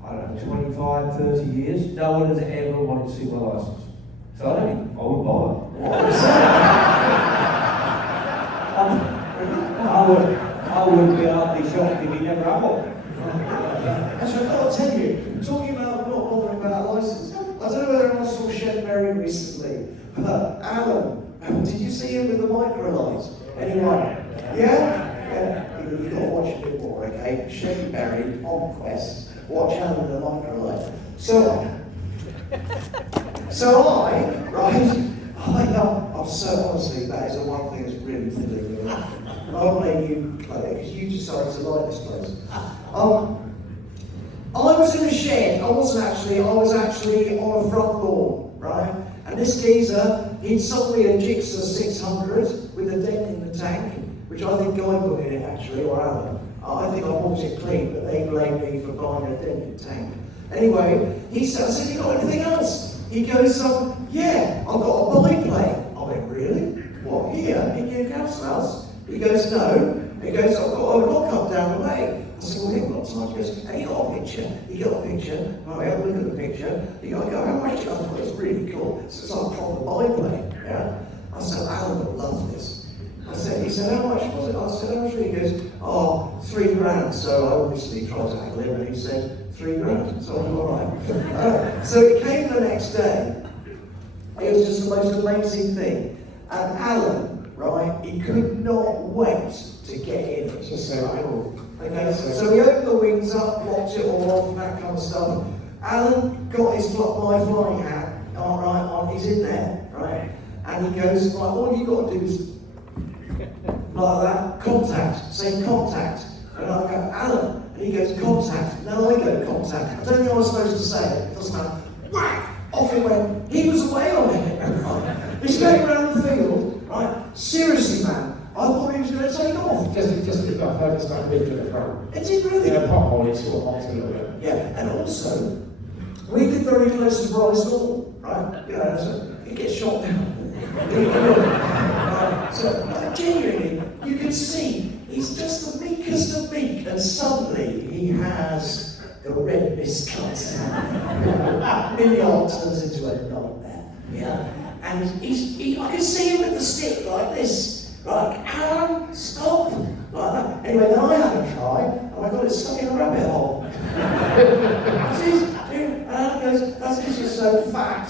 I don't know, 25, 30 years. No one has ever wanted to see my license. So I wouldn't bother. I wouldn't be hardly shocked if he never had one. Actually, I've got to tell you, talking about not bothering about a license, I don't know whether anyone saw Shed Berry recently, but Alan, did you see him with the microlight? Anyone? Yeah? You've got to watch a bit more, okay? Shed Berry on Quest, watch Alan with the microlight. So So I'm so honestly, that is the one thing that's really filling me up. And I'll let you play it, because you decided to like this place. I was in a shed, I was actually on a front lawn, right? And this geezer, he'd sold me a Gixxer 600 with a dent in the tank, which I think Guy put in it actually, or Alan. I think I bought it clean, but they blamed me for buying a dented tank. Anyway, I said, you got anything else? He goes, yeah, I've got a biplane. I went, really? What, here, in your council house? He goes, no. He goes, I've got a lock-up down the way. I said, well, he ain't got time. He goes, have you got a picture? He got a picture. Right, have a look at the picture. I go, how much? I thought it was really cool. It's like a proper biplane, yeah? I said, Alan would love this. He said, how much was it? I said, how much? He goes, oh, $3,000. So I obviously tried to haggle him, and he said, $3,000. So I'm all right. So it came the next day. It was just the most amazing thing. And Alan, right, he could not wait to get in. It's just so cool. Okay, so we opened the wings up, locked it all off, and that kind of stuff. Alan got his my flying hat, all right, on, he's in there, right? And he goes, right, all you got to do is like that, contact, say contact. And I go, Alan, and he goes, contact. Now I go, contact. I don't know what I'm supposed to say, it doesn't matter. Whack! Off it went. He was away on it, right? He's going around the field, right? Seriously, man, I thought he was going to take off. Just because I've heard it's like big to the front. It did really? Yeah, pothole, it's sort of hot a little bit. Yeah, and also, we live very close to Bryce Hall, right? You know, so he gets shot down. So genuinely, you can see he's just the meekest of meek, and suddenly he has the red miscut. Millyard turns into a nightmare. Yeah, and I can see him with the stick like this, like Alan, stop, like that. Anyway, then I had a try, and I got it stuck in a rabbit hole. And Alan goes, that's because you're so fat.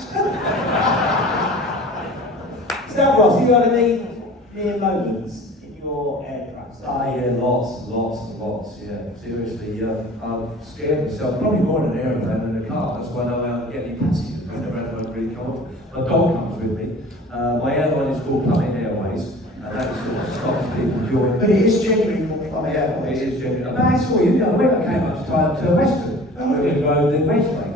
Stavros, you had any near moments in your aircraft? Yeah, lots, yeah. Seriously, I'm scared myself, probably more in an aeroplane than in a car. That's why I don't have to get any passengers. I never had one really cold. My dog comes with me. My airline is called Plummet Airways, and that sort of stops people joining. But it is genuinely called Plummet Airways. It is genuine. I saw you, when I came up to Western, we rode the Westway,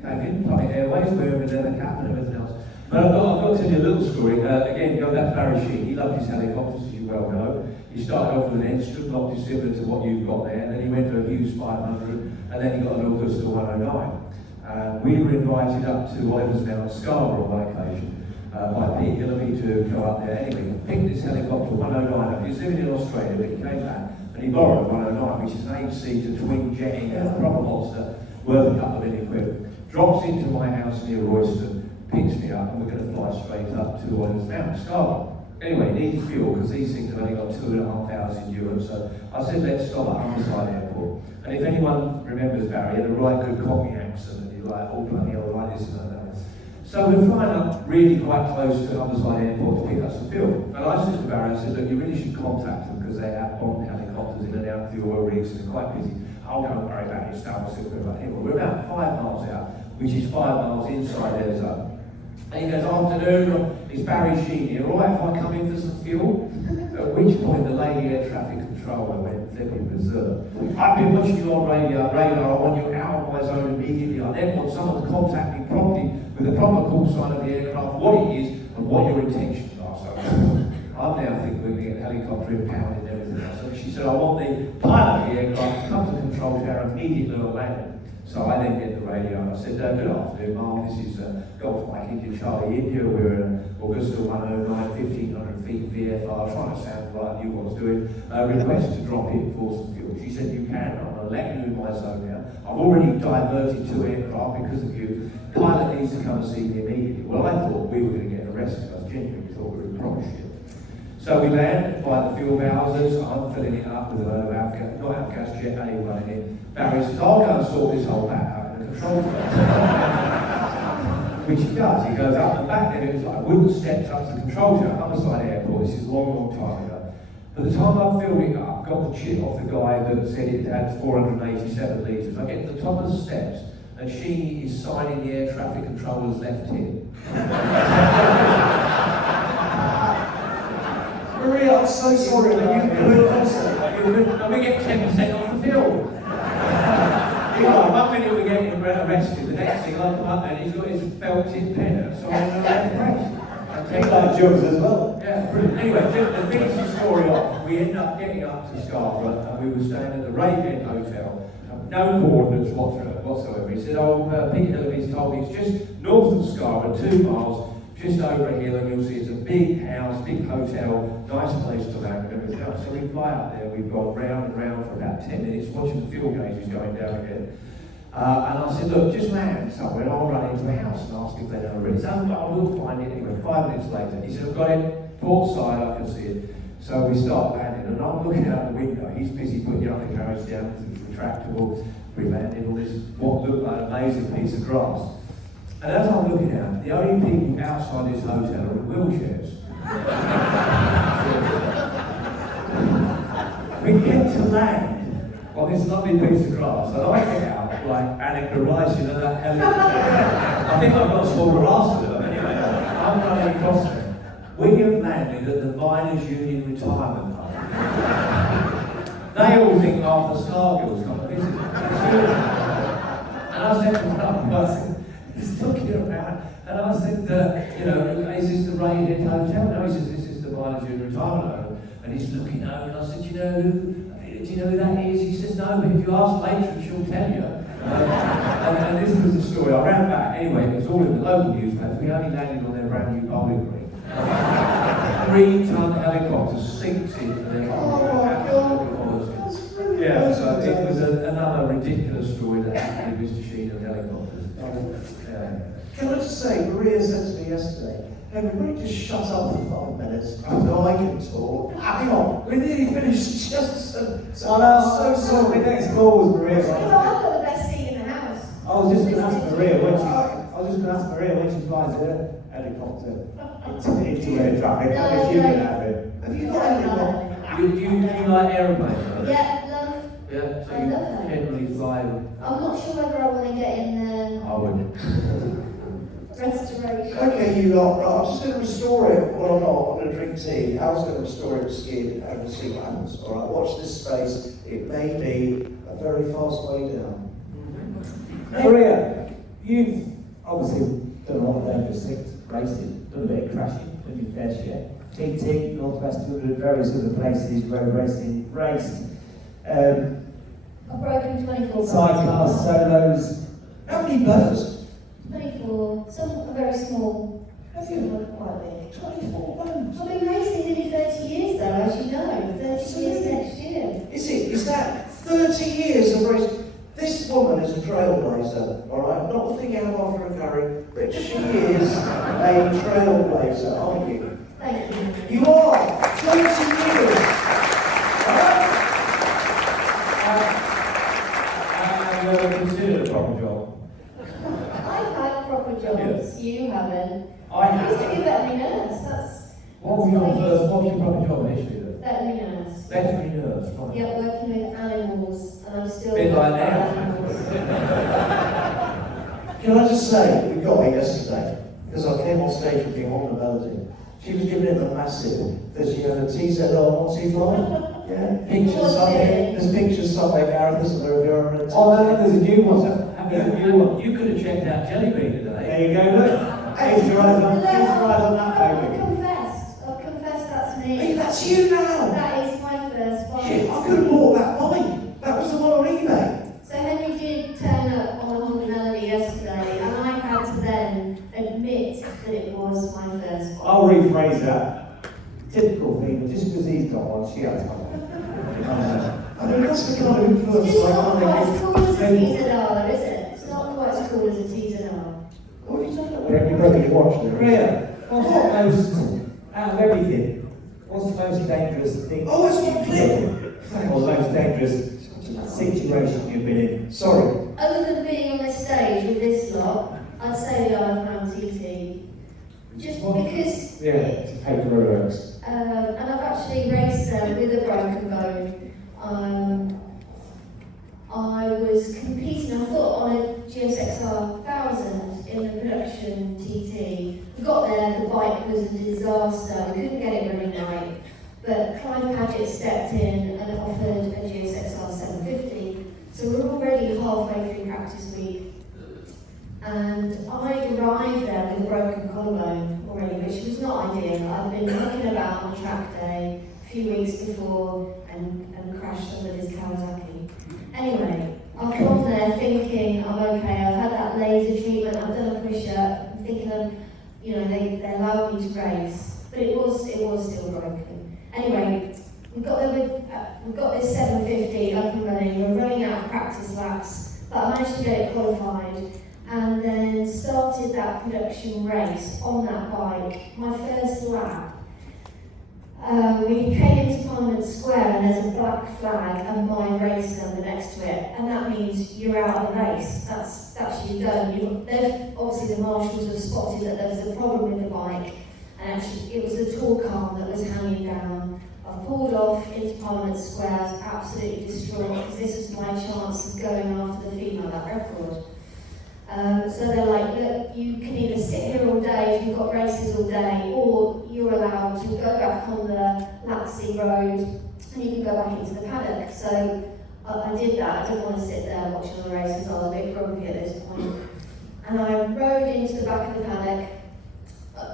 came in, Plummet Airways, wearing the leather cap and everything else. But I've got to tell you a little story. Again, go back to Barry Sheene. He loved his helicopters, as you well know. He started off with an instrument, not dissimilar to what you've got there, and then he went to a Hughes 500, and then he got an Augusta 109. We were invited up to whatever's now at Scarborough on one occasion by Pete Hillary to go up there. Anyway, he picked this helicopter 109 up. He was living in Australia, but he came back and he borrowed a 109, which is an 8-seater twin jetting, a proper monster, worth a couple of million quid. Drops into my house near Royston, picks me up, and we're going to fly straight up to what is now Scarborough. Anyway, needed fuel because these things have only got 2,500 euros. So I said, let's stop at Humberside Airport. And if anyone remembers Barry, he had a right good Cockney accent, and he's like, oh bloody hell, like this and like that. So we're flying up really quite close to Humberside Airport to pick up some fuel. And I said to Barry, I said, look, you really should contact them because they have bomb helicopters in and out of the oil rigs and they're quite busy. Oh, don't worry about it, Star Wars. We're about 5 miles out, which is 5 miles inside their zone. And he goes, afternoon, it's Barry Sheene here, all right if I come in for some fuel? At which point the lady air traffic controller went flipping berserk. I've been watching you on radar, I want you out of my zone immediately. I then want someone to contact me properly with the proper call sign of the aircraft, what it is and what your intentions are. So I'm now thinking we're going to get a helicopter impounded and everything else. So she said, I want the pilot of the aircraft to come to control tower immediately on landing. So I then get the radio and I said, good afternoon, Mark, this is Golf Mike India Charlie India. We're in Augusta 109, 1,500 feet VFR, trying to sound like you was doing. Request to drop in for some fuel. She said, you can, I'm going to let you in my zone now. I've already diverted 2 aircraft because of you. Pilot needs to come and see me immediately. Well, I thought we were going to get arrested. I genuinely thought we were in proper shit. So we land by the fuel houses. I'm filling it up with not outgas jet A running in. Barry says, I'll go and sort this whole back out in the control tower. Which he does. He goes up the back and it was like wooden steps up to the control tower, Humberside Airport. This is a long time ago. By the time I filled it up, got the chip off the guy that said it had 487 litres. I get to the top of the steps and Sheene is signing the air traffic controller's left hip. Maria, I'm so sorry, but you And we get 10% off the film. One minute we're getting arrested, the next thing I come up and he's got his felt tip pen so I'm on the left breast. Take like jokes as well. Yeah, brilliant. Anyway, to finish the story off, we ended up getting up to Scarborough and we were staying at the Raven Hotel. No coordinates whatsoever. He said, Peter Hillary's told me it's just north of Scarborough, 2 miles, just over a hill, and you'll see it's a big house, big hotel, nice place to land and everything else. So we fly up there, we've gone round and round for about 10 minutes, watching the fuel gauges going down again. And I said, look, just land somewhere and I'll run into a house and ask if they know where it is. I will find it anyway. 5 minutes later, he said, I've got it, port side, I can see it. So we start landing, and I'm looking out the window. He's busy putting the undercarriage down because it's retractable. We landed on this, what looked like an amazing piece of grass. And as I'm looking out, the only people outside this hotel are in wheelchairs. We get to land on this lovely piece of grass, and I get out like anecdote, you know, that helicopter. I think I've got a smaller ass to them anyway. I'm running across there. We have landed at the Miners' Union Retirement Home. They all think Arthur Scargill's come to visit. And I said to them, he's looking around, and I said, you know, is this the Raven Hotel? No, he says, this is the Miners' Union Retirement Home. And he's looking over, and I said, do you know who that is? He says, no, but if you ask Matron, she'll tell you. And this was the story. I ran back. Anyway, it was all in the local newspapers. We only landed on their brand new bowling green. 3-ton helicopter sinks into their yeah, so it was another ridiculous story that happened with Mr. Sheene and helicopters. Can I just say, Maria said to me yesterday, hey, everybody just shut up for 5 minutes so I can talk. Hang on, we're nearly finished. Just so So sorry, next call was Maria. Well, I've got the best seat in the house. I was just going to ask Maria when she flies her helicopter into air traffic. How is she going to have it? Have you got anyone? Do you like aeroplanes? Yeah, love. Yeah, so I you love that. generally fly them. I'm not sure whether I want to get in the I would. restoration. Okay, you lot, right, I'm just going to restore it. Well, I'm not. I'm going to drink tea. Al's going to restore it with SKID and we'll see what happens. All right, watch this space. It may be a very fast way down. Maria, you've obviously done a lot of dangerous things, racing, done a bit of crashing, done your fair share. TT, Northwest 200, various other places, road racing, raced. I've broken 24 Sidecars, solos. How many buffers? 24. Some are very small. Have Some you? are quite big. 24 bones. I've been racing nearly 30 years though, as you know. 30 years next year. Is that 30 years of racing? This woman is a trailblazer, all right? Not the thing out after a curry, but she is a trailblazer, aren't you? Thank you. You are! 20 years! And consider a proper job. I've had proper jobs, you haven't. I I used to be a veterinary nurse, What was your proper job initially then? veterinary nurse. Veterinary nurse, right? Yeah, working with animals, and I'm still Bit like working with now. animals. Can I just say, we got her yesterday, because I came on stage with the Honda Melody. She was giving it the massive, that she had a TZR not too far. Yeah, pictures somewhere, there's pictures somewhere, Gareth, isn't there, of her and a Oh, no, there's a new one. You could have checked out Jelly Bean today. There you go, look. Fix your eyes on that, I've baby. confessed that's me. Hey, that's you now! That is my first bike. Shit, I could have bought that bike. That was the one on eBay. So Henry did turn up on a Honda Melody yesterday, and I had to then admit that it was my first bike. I'll rephrase that. Typical female, just because he's got one, she has one. I mean, that's the kind of influence It's not I quite as cool as a think. TZR, is it? It's not quite as cool as a TZR. What are you talking about? You broke your watch there. Maria, what's the most, out of everything, what's the most dangerous thing? Oh, it's one clip! Or the most dangerous situation you've been in? Sorry. Other than being on this stage with this lot, I'd say the Isle of Man TT. Just because, Yeah, to pay the roads. and I've actually raced with a broken bone. I was competing, I thought on a GSXR budget stepped in and offered a GSXR 750. So we're already halfway through practice week. And I arrived there with a broken collarbone already, which was not ideal. I'd been knocking about on track day a few weeks before and crashed under this Kawasaki. Anyway, I've gone there thinking I'm okay, I've had that laser treatment, I've done a push-up, I'm thinking they allowed me to race, but it was still broken. Anyway, we've got this 750 up and running, we're running out of practice laps, but I managed to get it qualified and then started that production race on that bike. My first lap, we came into Parliament Square and there's a black flag and my race number next to it, and that means you're out of the race. That's you done. Obviously the marshals have spotted that there was a problem with the bike, and actually it was the torque arm that was hanging down. I pulled off into Parliament Square, I was absolutely distraught because this was my chance of going after the female that record. So they're like, look, you can either sit here all day if you've got races all day, or you're allowed to go back on the Laxey Road and you can go back into the paddock. So I did that. I didn't want to sit there watching the races. I was a bit grumpy at this point. And I rode into the back of the paddock,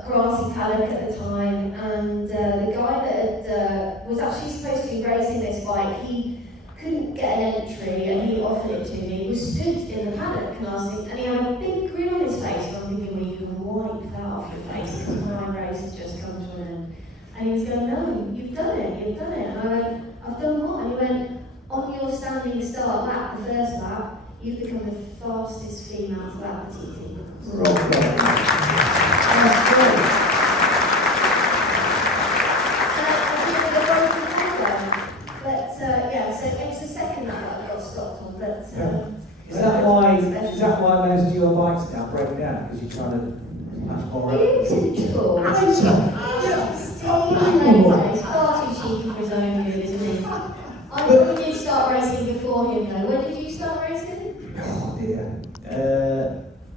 grassy paddock at the time, and the guy that was actually supposed to be racing this bike, he couldn't get an entry and he offered it to me. He was stood in the paddock and I was thinking, and he had a big grin on his face, and I'm thinking, well, you can wipe that off your face because my race has just come to an end. And he was going, no, you've done it. And I went, I've done what? And he went, on your standing start lap, the first lap, you've become the fastest female to lap the TT. That's great. Is that why most of your bikes now break down? Because you're trying to much more? Beautiful. Steve is far too cheeky for his own good, isn't he? I did start racing before him though. When did you start racing? Oh dear.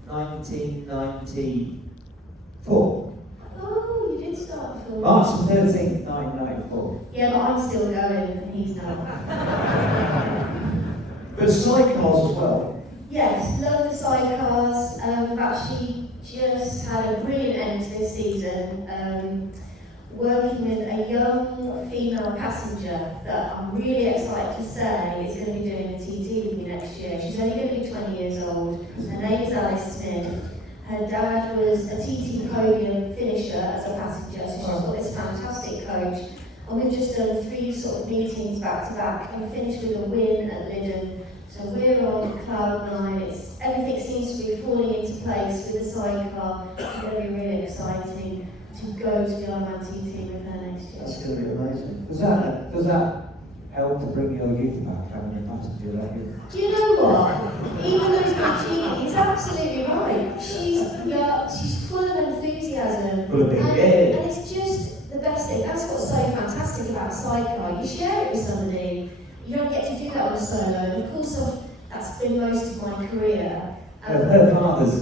1994. Oh, you did start before. March 13th, 1994. Yeah, but I'm still going and he's not. But sidecars as well. Yes, love the sidecars. We've actually just had a brilliant end to this season, working with a young female passenger that I'm really excited to say is going to be doing a TT with me next year. She's only going to be 20 years old. Her name is Alice Smith. Her dad was a TT podium finisher as a passenger, so she's got this fantastic coach. And we've just done 3 sort of meetings back to back and finished with a win at Lyddon. So we're on cloud 9. Everything seems to be falling into place with the sidecar. It's going to be really exciting to go to the Ironman TT with her next year. That's going to be amazing. Does that help to bring your youth back, having a passenger like you? Do you know what? Even though he's cheeky, he's absolutely right. She's young, she's full of enthusiasm. Full of big and head. it's just the best thing. That's what's so fantastic about sidecar. You share it with somebody. You don't get to do that on a solo. And of course, that's been most of my career. Her father's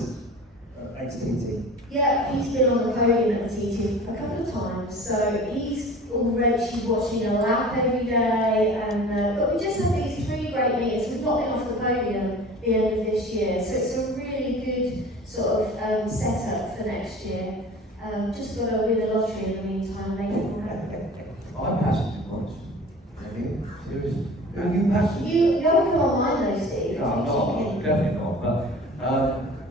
ex-TT. Yeah, he's been on the podium at the TT a couple of times, so he's already watching a lap every day. And but we just had these 3 great meetings. We've not been off the podium at the end of this year, so it's a really good sort of setup for next year. Just got to win the lottery in the meantime, make it happen. I passenger once. Really? Seriously? Have you passenger? You haven't come on mine though, Steve. No, I'm not. Definitely not. But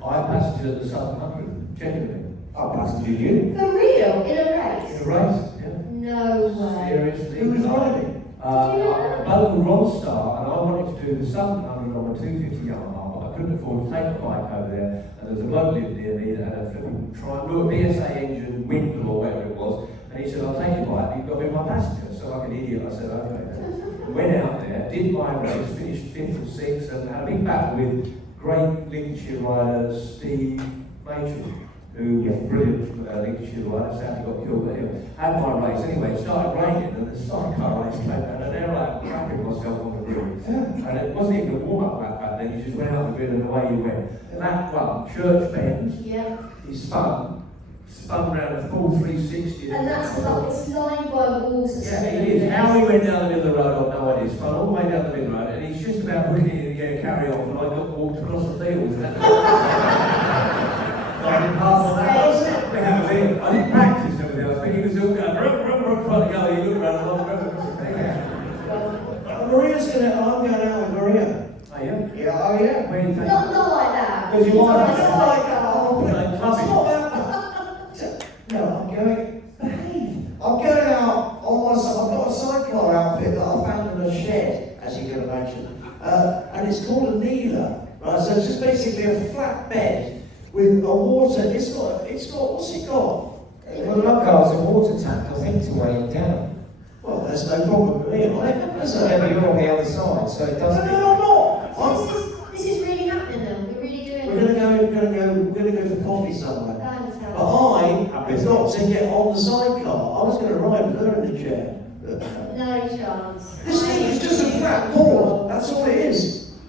I passenger at the 700. Genuinely. I passenger you. For real? In a race? In a race, yeah. No way. Seriously. Who was riding? A local Rodstar, and I wanted to do the 700 on a 250 Yamaha, but I couldn't afford to take the bike over there. And there was a bloke lived near me that had a flipping BSA engine, Windle or whatever it was. And he said, I'll take your bike, you've got to be my passenger. So like an idiot, I said, okay. Went out there, did my race, finished 5th or 6th, and had a big battle with great Lincolnshire rider Steve Parrish, who was brilliant Lincolnshire rider, sadly got killed, but anyway, had my race. Anyway, it started raining, and the sidecar race came down, and there I was crapping myself on the grid. And it wasn't even a warm-up lap back then, you just went out the grid and away you went. Lap 1, Church Bends, Yeah. he spun, spun around a full 360. And that's like, it's lined by walls of Yeah, it is. How he went down the middle of the road, I've no idea. Spun all the way down the middle of the road, and he's just about hooking it to get a carry off, and I got walked across the field. So I didn't pass on that. I didn't practice everything. I was thinking it was all going, trying to go, you look around, and Maria's I'm going out with Maria. Oh, yeah? Yeah, oh yeah. Where do you take Not like that. Because you want It's to. not like that. Like, It's not that. No, I'm going. Behave. I'm going out on my. I've got a sidecar outfit that I found in a shed, as you can imagine, and it's called a kneeler. Right, so it's just basically a flat bed with a water. It's got. What's it got? Well, the car's a water tank, I think, to weigh it down. Well, there's no problem with me, right? Yeah, but you're on the other side, so it doesn't. No, I'm not. This is really happening then. We're really doing We're gonna go for coffee somewhere. Banter. But I have got to get on the sidecar. I was going to ride with her in the chair. No chance. This thing is just a flat board. That's all it is.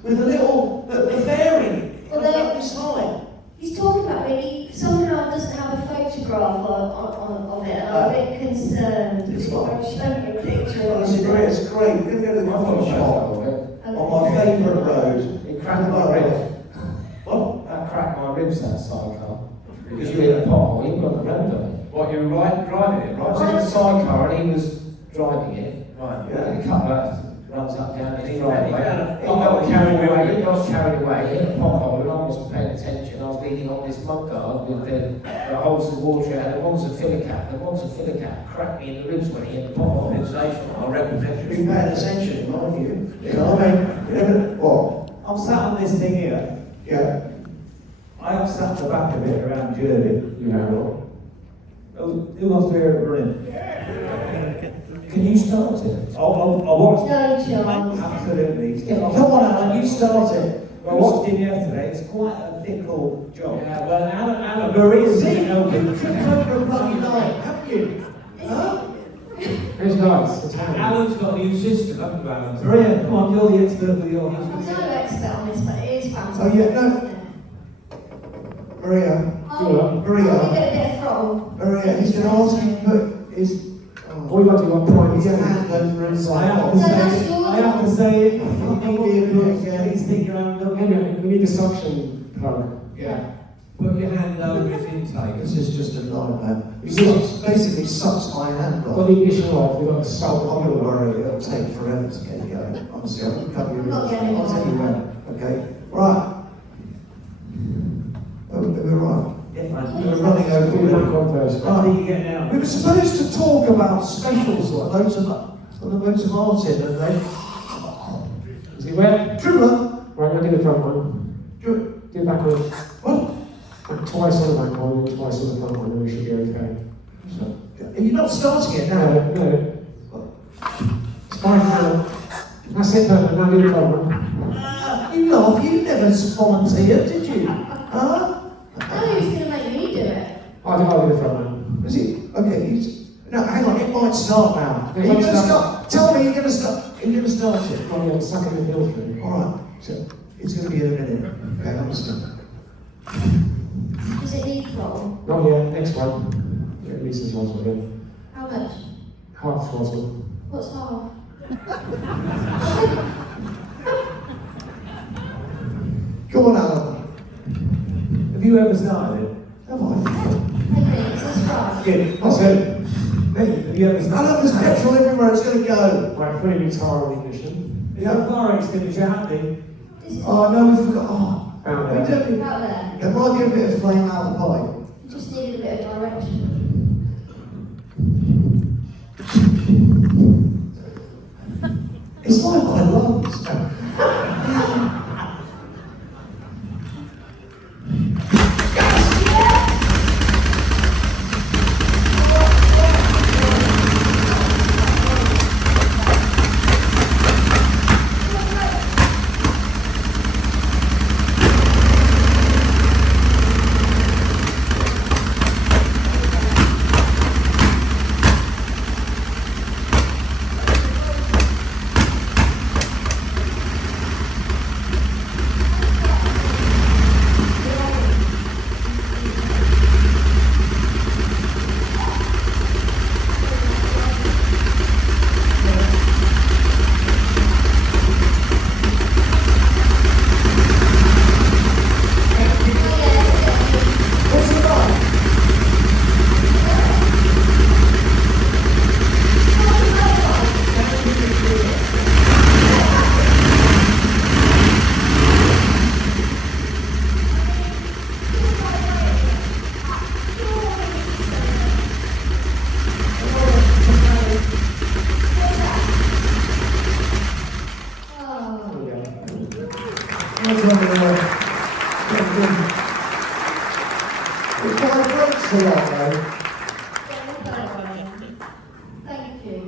With a little, the fairing. Well, About this high. He's talking about it. He somehow doesn't have a photograph of it, and I'm a bit concerned. It's fine. I'll show you a picture Oh, of this is it. great. It's great. We're going to go to the coffee shop on my favourite road. It cracked my ribs. What? That cracked my ribs, that sidecar. Because you hit a pothole, you got the road on it. What, you were driving it, I was right? in a sidecar and he was driving it. Right. Yeah, the cutler runs up down in his driveway. He got carried away, hit a pothole, and I wasn't paying attention. I was leaning on this mud guard with the holes of water out, and one was a filler cap, cracked me in the ribs when he hit the pothole. I represent Be you. paying attention, mind you. You know what I mean? You never, what? I'm sat on this thing here. Yeah. I have sat the back of it around Derby. You know Who wants to hear it running? Can you start it? I'll watch. No chance. Absolutely. Come on, Alan, you start it. I watched him yesterday. It's quite a difficult job. Yeah, well, Alan Maria's See, doing no good. you've come for a bloody night, haven't you? Huh? It's nice, it's handy. Alan's got a new system, haven't you, Alan? Maria, come on, you're the expert with your I'm husband. no expert on this, but it is fantastic. Oh, yeah, no. Maria, Oh, Maria. I'll get a bit from. Maria, he's going to ask you to put his. All you got to do is prime Put your your hand over his I have to No, say that's it. yours. I have to say it. Please stick your hand up. we need a suction plug. Yeah. Put your hand over his intake. This is just a nightmare. He basically sucks my hand Got off. the ignition off, we've got the I'm salt not on the worry, it'll take forever to get you going. Honestly, I'll cover your Not ears. getting I'll tell you when. Okay? Right. Oh, we're right. Yeah, man. We're running over. How are you getting out? We were supposed to talk about specials like on the Motor Martin and they. Is it wet? Dribbler! Right, I'll do the front one. Do it backwards. What? Twice on the back one and twice on the front one, and we should be okay. Are you not starting it now? No. It's fine now. That's it, perfect. Now do the front one. You laugh, you never volunteered, did you? Huh? No, he's going to make me do it. I'll do the front one. Is it? Okay, no, hang on, it might start now. It Are you might going to start. start? Tell me you're going to start. Are you going to start it? Oh, yeah, suck in the filter. Alright, so it's going to be in a minute. Okay, I understand. Does it need throttle? Not yet, next one. Yeah, Lisa's throttle again. How much? Half throttle. What's half? Go on, Alan. Have you ever started it? Have I? Okay, so that's right. Yeah. That's it. Me? Have you ever Alan, started there's petrol everywhere, it's going to go. Right, put in the tire on the ignition. Is that fire extinguisher handy? This is Oh, no, we forgot. Oh, Out we there. don't need. out there. There might be a bit of flame out of the pipe. You just needed a bit of direction. It's like my lungs. Well done, everyone. It's quite prankster lot, though. Thank you.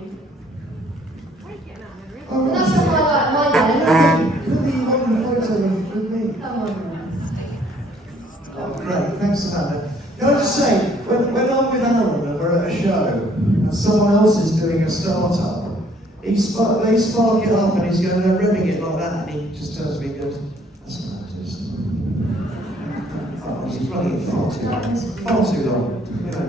Oh, And that's how I like my day. Look at you on the photo with me. Come on. Oh, great. Thanks, Amanda. Can I just say, when I'm with Alan and we're at a show, and someone else is doing a startup, they spark it up and he's going, they're revving it like that, and he just turns to me and goes, that's not how it is. Oh, he's running it far too long. You know,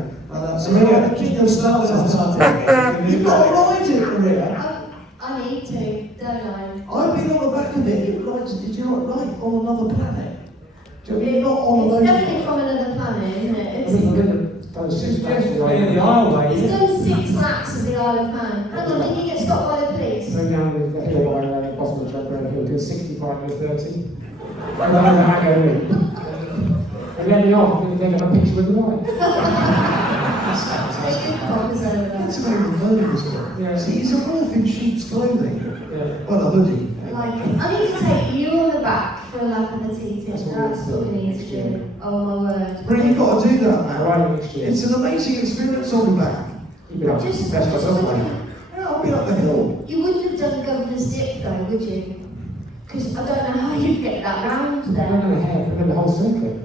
So Maria, keep your startup started. you've got to ride it, Maria. I need to, don't I? I've been on the back of it. Did you not like on another planet? Do you mean not on It's the definitely from another planet, isn't it? It's It's just in the aisleway. It's done 6 laps of the Isle of Man. Hang on, didn't you get stopped by the police? Going down the hill by Boston Jumper Hill, doing 65 with 30. And then the hangover in. And then the off, and taking a picture with the light. That's very murderous one. Yeah. See, he's a wolf in sheep's clothing. Yeah. Well, a hoodie. Like, I need to take you on the back for a lap of the TT. That's That's what we need to do. Oh my word. But you've got to do that now. Right next year. It's an amazing experience on the back. Keep it up. Best for somewhere. Yeah, I'll be up the hill. You wouldn't have done Governor's Dip though, would you? Because I don't know how you'd get that round I there. don't know the hair, and then the whole circuit.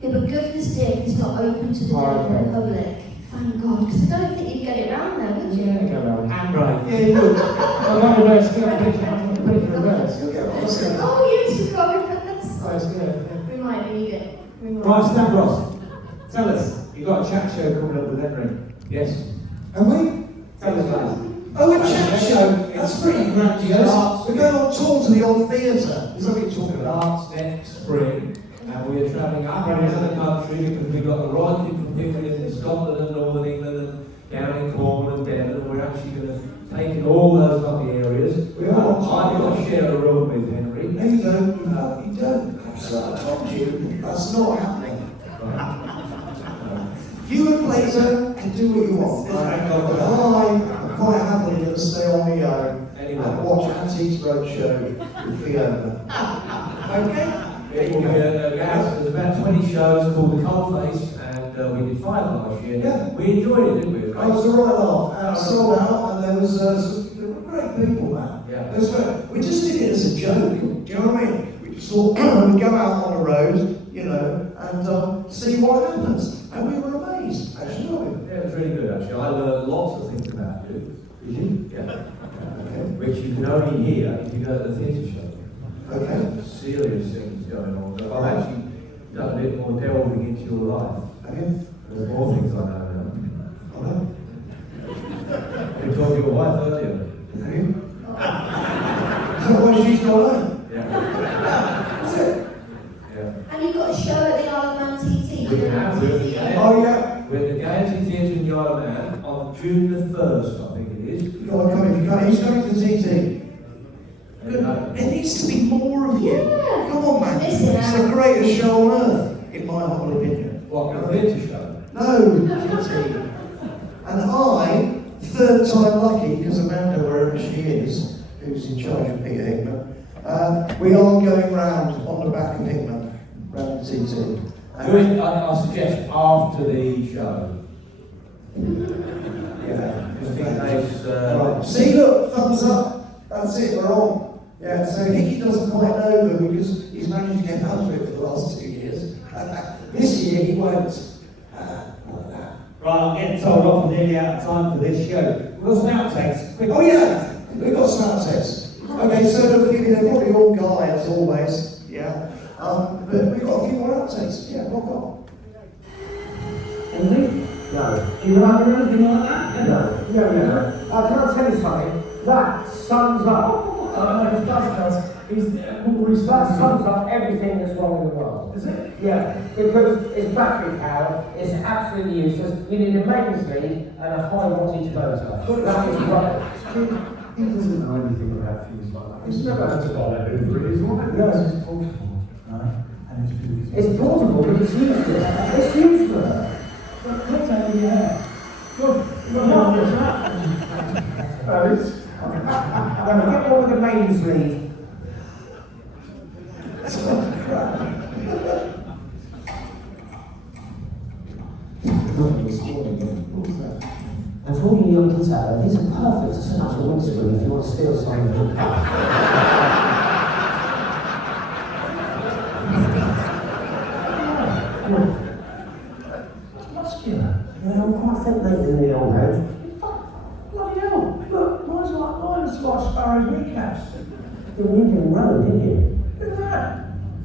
Yeah, but Governor's Dip is not open to the Oh, general okay. public. Thank God, because I don't think you'd get it round there, would you? Yeah, go around. Handbrake. Yeah, you would. I'm not reverse, get a picture, I'm going to put it for reverse. You'll get one. Let's go. Oh yes, you've got it. Oh, it's good. We might need it. We might. Right, Stavros, tell us, you've got a chat show coming up with Henry. Yes. Have we? Tell us about it. Oh, a chat show. That's pretty grandiose. We're going on tour to the old theatre. Is that what you're talking about? Starts next spring, and we are travelling up and down the country because we've got the writing from people in Scotland and Northern England and down in Cornwall and Devon, and we're actually going to take in all those lovely areas. We are. I've got to share a room with Henry. No, you don't. No, you don't. So I told you, that's not happening. You and Blazer can do what you want. Right? But I'm quite happily going to stay on my own Anyway. and watch Outtakes Roadshow with Fiona. Okay? There's about 20 shows called The Cold Face, and we did 5 last year. Yeah. We enjoyed it, didn't we? It I was a right laugh. And I sold out, and there was there were great people, man. Yeah. We just did it as a joke. Do you know what I mean? We just thought we'd go out on the road, you know, and see what happens. And we were amazed, actually, weren't we? Yeah, it was really good actually. I learned lots of things about you. Did you? Yeah. Okay. Which you can only hear if you go to the theatre show. Okay. Serious things going on. So I've actually done a bit more delving into your life. Have you? There's more things I know now. I know. You told your wife earlier. Have you? Is that why she's not alone? Yeah. Is it? Yeah. And you've got a show at the Isle of Man TT. We have, we're at the Gaiety. Oh, yeah. We're at the Gaiety Theatre in the Isle of Man on June the 1st, I think it is. You've got to come if you can. He's coming to the TT. And, There needs to be more of you. Yeah. Come on, man. Listen, It's the greatest show on earth, in my humble opinion. what, your theatre show? No, TT. And I, third time lucky, because Amanda, wherever she is, who's in charge of Peter Hickman, we are going round on the back of Hickman, round the TT. Do it, I suggest after the show. Yeah. Just in case. Right. See, look, thumbs up. That's it, we're on. Yeah, so Hickey doesn't quite know them because he's managed to get out of it for the last 2 years. This year he won't. Right, I'm getting told off and nearly out of time for this show. We've got some outtakes. Quick. Oh yeah, we've got some outtakes. Okay, so they're probably all Guy as always. Yeah. But we've got a few more outtakes. Yeah, rock on. Anything? No. Do you remember anything like that? No. No. Can I tell you something? That sums up. That sums up everything that's wrong in the world. Is it? Yeah. Because it's battery power, it's absolutely useless. You need a mains lead and a high wattage motor. That is right. He doesn't know anything about things like that. He's never had to buy that Uber, is what? Yes. It's portable. No, and it's beautiful. It's portable, but it's useless. It's useless. But what's out of the air? Look, No, get more with the mains lead. to all you young kids out there, these are perfect to smash a windscreen if you want to steal something from the car. Yeah, I'm quite fit lately in the old age. Bloody hell, look, mine's like Sparrow's kneecaps. You didn't run, did you? Look at that.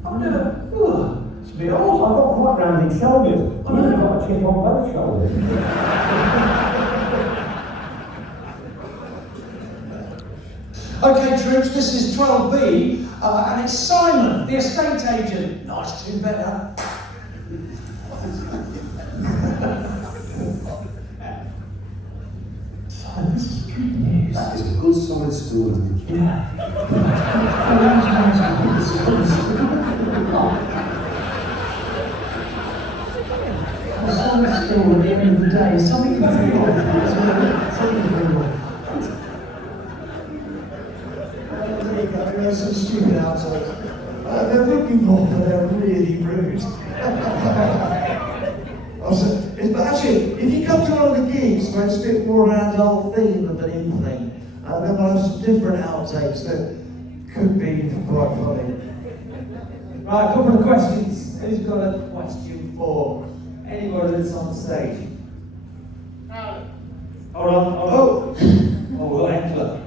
I've never, it's a bit old. I've got quite rounded shoulders. I've never got a chip on both shoulders. Okay, troops, this is 12B, and it's Simon, the estate agent. Nice tune better. This is good news. That is a good solid story. Yeah. A solid story at the end of the day. Something to think of. Something to think of. There you go, there's some stupid outtakes. They're looking off, but they're really rude. But actually, if you come to one of the gigs where it's a bit more around our theme of an in thing, then we'll have some different outtakes that could be quite funny. Right, a couple of questions. Who's got a question for anybody that's on stage? Hold on. Oh, we've got Angela.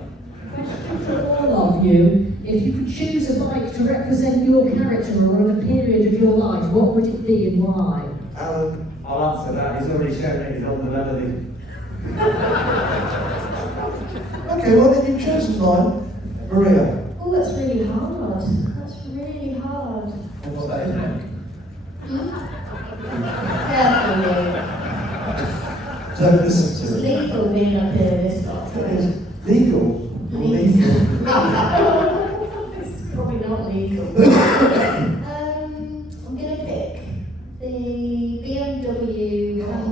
Question for all of you. If you could choose a bike to represent your character or a period of your life, what would it be and why? Alan, I'll answer that. He's already shown it. He's on the melody. okay, well then you've chosen mine. Maria. Oh, that's really hard. That's really hard. What's that, isn't it? Careful, Don't listen it's to it. legal being up here this lot. Legal? Or lethal? It's probably not legal. I'm going to pick the BMW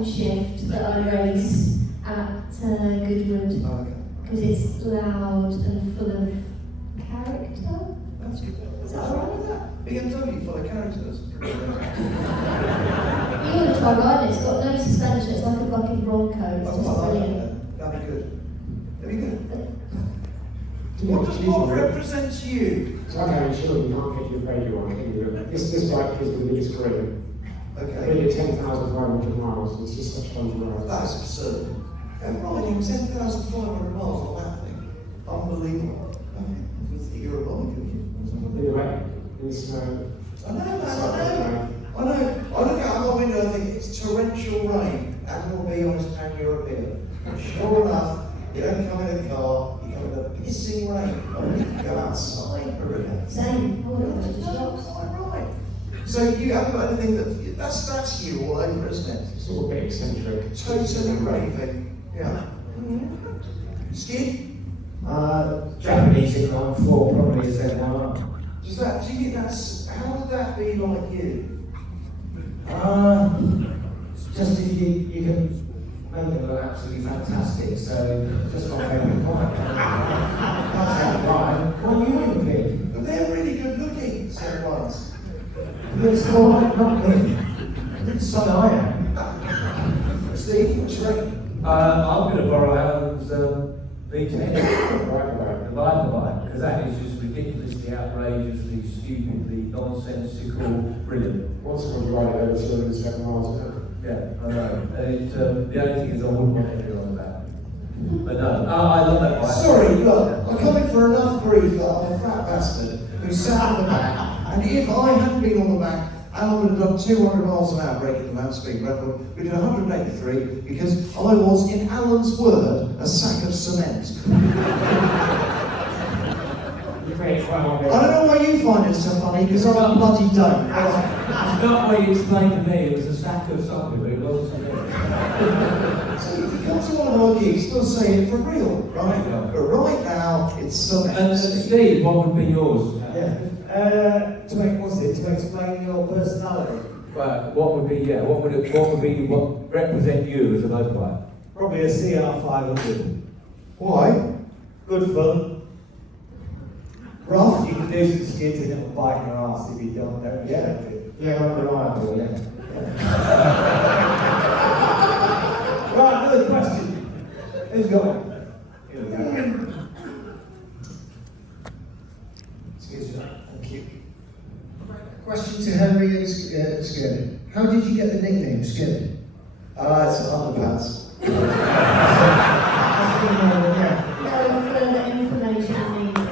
Shift that I race at Goodwood Okay. because it's loud and full of character. That's good. Is that all right with that? BMW full of characters. You want to try riding it? It's got no suspension. It's like a fucking Bronco. It's just brilliant. That'd be good. That'd be good. Yeah, What represents you? Okay, sure, you can't get your radio on, can you? This bike is the biggest career. Okay. Really 10,500 miles, it's just such fun to ride. That's absurd. And riding 10,500 miles on that thing. Unbelievable. Okay. You're a bike, Anyway, it's I know, man, I know. I look out my window and think it's torrential rain, and will be on this pan-European. Sure enough, you don't come in a car, you come in a pissing rain. You go outside, Maria. Same. Oh, That's quite right. So you haven't got anything that's you all over, isn't it? sort of a bit eccentric. Totally raving. Yeah. Skid? Japanese inline floor probably is their one. Do you think that's, how would that be like you? Just if you can make them look absolutely fantastic, so just my favourite bike. That's how I ride. What are you with, kid? But they're really good looking, some ones. It's all right, not good. So I am. Steve, what's your rate? I'm going to borrow Alan's V10, Right, the Viper bike, because that is just ridiculously, outrageously, stupidly, nonsensical, brilliant. Once someone ride it over 207 miles an hour. Yeah, I know. And the only thing is I wouldn't want anyone on that. But no, I love that bike. Sorry, look, I'm coming for enough grief that I'm a fat bastard who sat on the back, and if I hadn't been on the back, Alan would have done 200 miles an hour breaking the land speed record. We did 183 because I was, in Alan's word, a sack of cement. I don't know why you find it so funny, because I bloody don't. It's not what you explained to me, it was a sack of something, but it wasn't something. So if you come to one of our gigs, you'll say it for real, right? But right now, it's cement. And Steve, what would be yours? To explain your personality. Well, what would what represent you as a motorbike? Probably a CR 500. Why? Good fun. Rough? You can do some skids in it on bike and arse if you don't respect it. Yeah, not reliable, yeah. Right, another question. Who's got one? Here we go. Excuse me. Thank you. Question to Henry and Skid. How did you get the nickname Skid? It's underpants. No further information needed.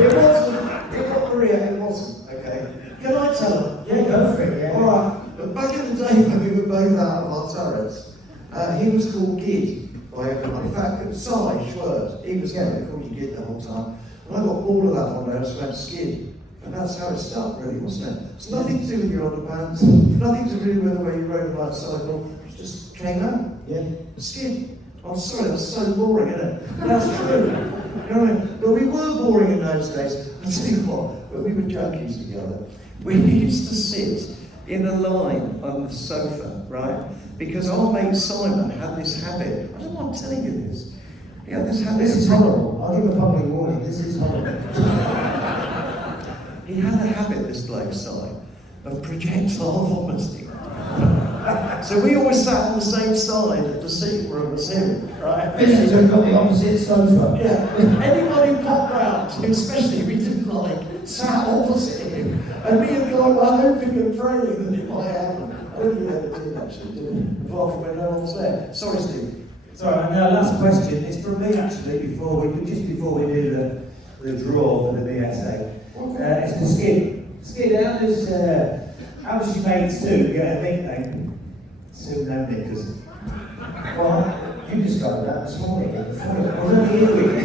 It wasn't, Maria, it wasn't, okay? Can I tell her? Yeah, go for it, yeah. Alright, but back in the day when we were both out of our turrets, he was called Gid by everyone. In fact, it was Si Schwerd. He was going to call you Gid the whole time. And I got bored of that one day, I just went Skid. And that's how it started, really, wasn't it? It's nothing to do with your underpants, nothing to do with the way you rode a motorcycle, it just came out. Yeah. Skid. I'm sorry, that's so boring, isn't it? That's true. You know what I mean? But we were boring in those days. I'll tell you what, when we were junkies together, we used to sit in a line on the sofa, right? Because our mate Simon had this habit. I don't know why I'm telling you this. He had this habit. This is horrible. I'll give a public warning. This is horrible. He had a habit, this bloke, Si, of projectile vomiting. So we always sat on the same side of the seat where it was him, right? Visitors got the opposite sofa. Yeah. Anyone who popped round, especially we didn't like, sat opposite him. And me and Guy were hoping and praying that it might happen. I don't think he ever did, actually, did he? Apart from when no one was there. Sorry, Steve. Sorry, and last question. It's from me actually. Before we do the draw for the BSA. It's the Skid. Skid, how does your mate Sue get a nickname? Sue no knickers. Well, you discovered that this morning. I was only here with you.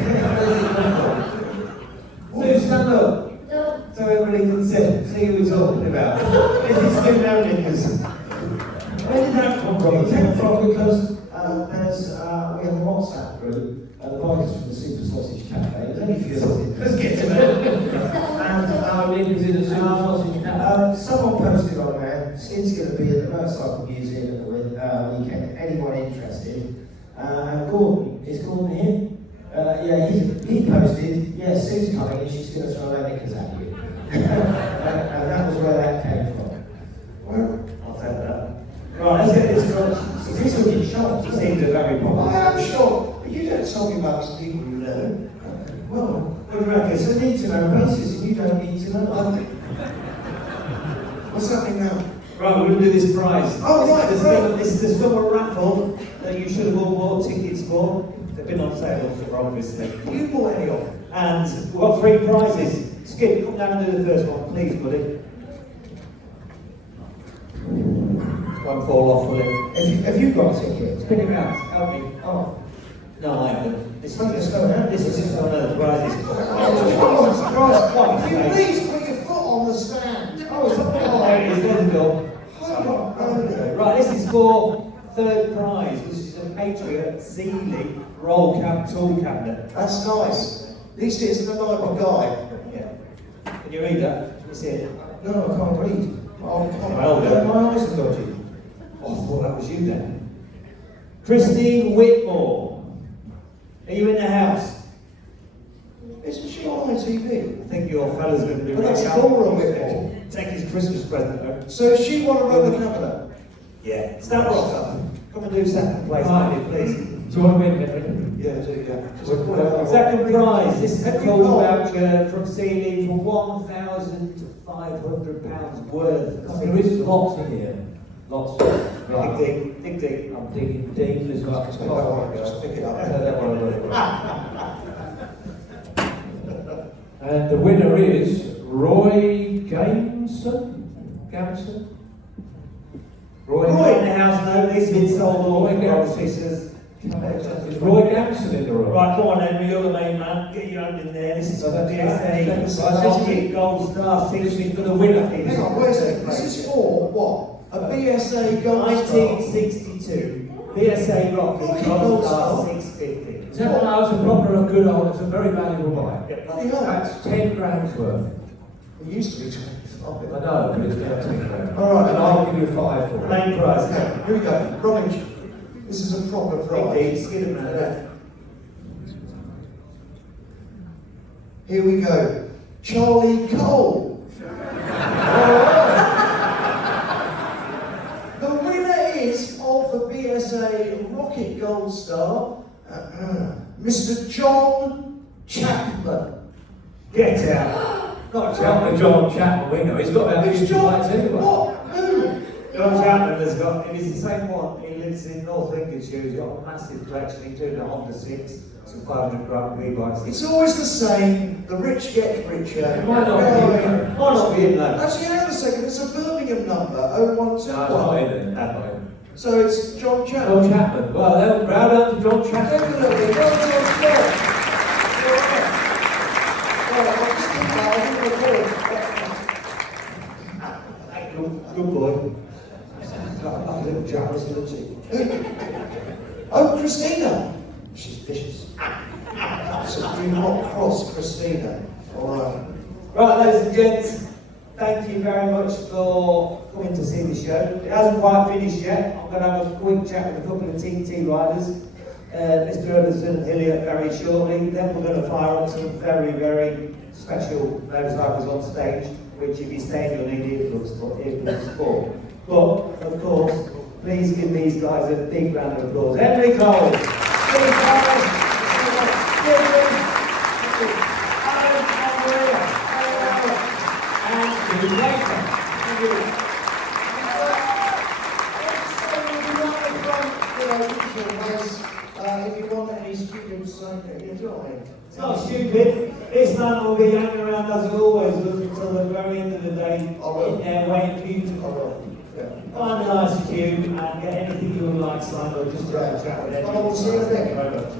Sue, stand up. No. So everybody can see who we're talking about. This is Sue no knickers. Where did that come from? It came from because we have a WhatsApp group, the bikers from the Super Sausage Cafe. There's only a few of us. Let's get to it. And we live in the Super Sausage Cafe. Someone posted on there, Skid's going to be at the Motorcycle Museum at the weekend. Anyone interested? And Gordon, is Gordon here? Yeah, he posted, yeah, Sue's coming and she's going to throw her knickers at you. And that was where that came from. Well, I'll take that. Right, let's get this draw. He's looking shocked. He seems a very popular. I am sure, but you don't tell me about some people you know. Well, what do you reckon? It's a need to know basis and you don't need to know. What's happening now? Right, we're going to do this prize. Oh, right, This is the summer raffle that you should have all bought tickets for. They've been on sale for obviously. You bought any of them? And we've got 3 prizes. Skip, come down and do the first one, please, buddy. Won't fall off, will it? Have you got tickets? Spin it round, help me. Oh. No, I haven't. This Well, is just go ahead. one of the prizes. Can you please put your foot on the stand? Oh, it's not Oh, there it is, there's the door. Right, this is for 3rd prize, which is a Patriot Sealy roll cab tool cabinet. That's nice. At least it's the night of guy. Yeah. Can you read that? Can you see it? No, I can't read. Oh, come on. Well done. My eyes are dodgy. Oh, I thought that was you then. Christine Whitmore. Are you in the house? Isn't she on ITV? I think your fella's going to do But that's right now. Laura Whitmore. Take his Christmas present home. So she won a roller cabinet. Yeah. Stand rock up. Come and do 2nd place, Right. please. Do you want to win, Henry? Yeah, do, yeah. Second prize. This is a Every tool card. voucher from Sealy for £1,500 worth. There is lots in here. Lots. Right. Dig deep, dig deep. I'm digging deep as well. Just pick it up. And the winner is Roy Gamson. Roy in the house now. These have been sold all Roy for Gamson. sisters. Is Roy Gamson in the room? Right, come on then, you're the main man. Get your hand in there. This is So for the that's BSA. right. Rocket Gold Star 60 for the winner. Hang on, wait a second. This is for what? A BSA Gold Star? 1962 BSA Rocket Rocket Gold Gold Star Star. 650. It's a proper and good old, it's a very valuable bike. Bloody hell. That's 10 grand's worth. It used to be 25. I know, but it's now 10 grand. All right. And I'll give you 5 for it. Main prize. Okay, here we go. Rummage. This is a proper Big prize. deep, skid him around. Here we go. Charlie Cole. The winner is of the BSA Rocket Gold Star. Mr. John Chapman. Get out. Not Chapman, Chapman. John Chapman, we know. He's got about 50 bikes anyway. What? Who? John Chapman has got, and he's the same one. He lives in North Lincolnshire. He's got a massive collection, including a Honda 6, some 500-gram V-bikes. It's always the same. The rich get richer. It might not be in there. Actually, hang on a second. It's a Birmingham number, No, it's not 0121. in there. That's not in. So it's John Chapman. John Chapman. Well, they're proud of John Chapman. Definitely. Well done, Scott. Well, I'll just think that. I think we'll do it. Good boy. Like a little jealous, isn't she? Oh, Christina. She's vicious. So do not cross Christina. All right. Right, ladies and gents, thank you very much for coming to see the show. It hasn't quite finished yet. I'm going to have a quick chat with a couple of TT riders, Mr. Everson and Hilliard very shortly. Then we're going to fire up some very, very special motorcycles on stage, which if you stay, you'll need earplugs for. But, of course, please give these guys a big round of applause. Henry Cole, Steve Parrish, Alan and Maria, and Steve Later. Thank you. If you want any students, enjoy. It's not stupid. This man will be hanging around as he always does until the very end of the day, in there waiting for you to come up. Find a nice queue and get anything you would like signed or just to have a chat with anyone. Oh, we'll see you then. Thank you very much.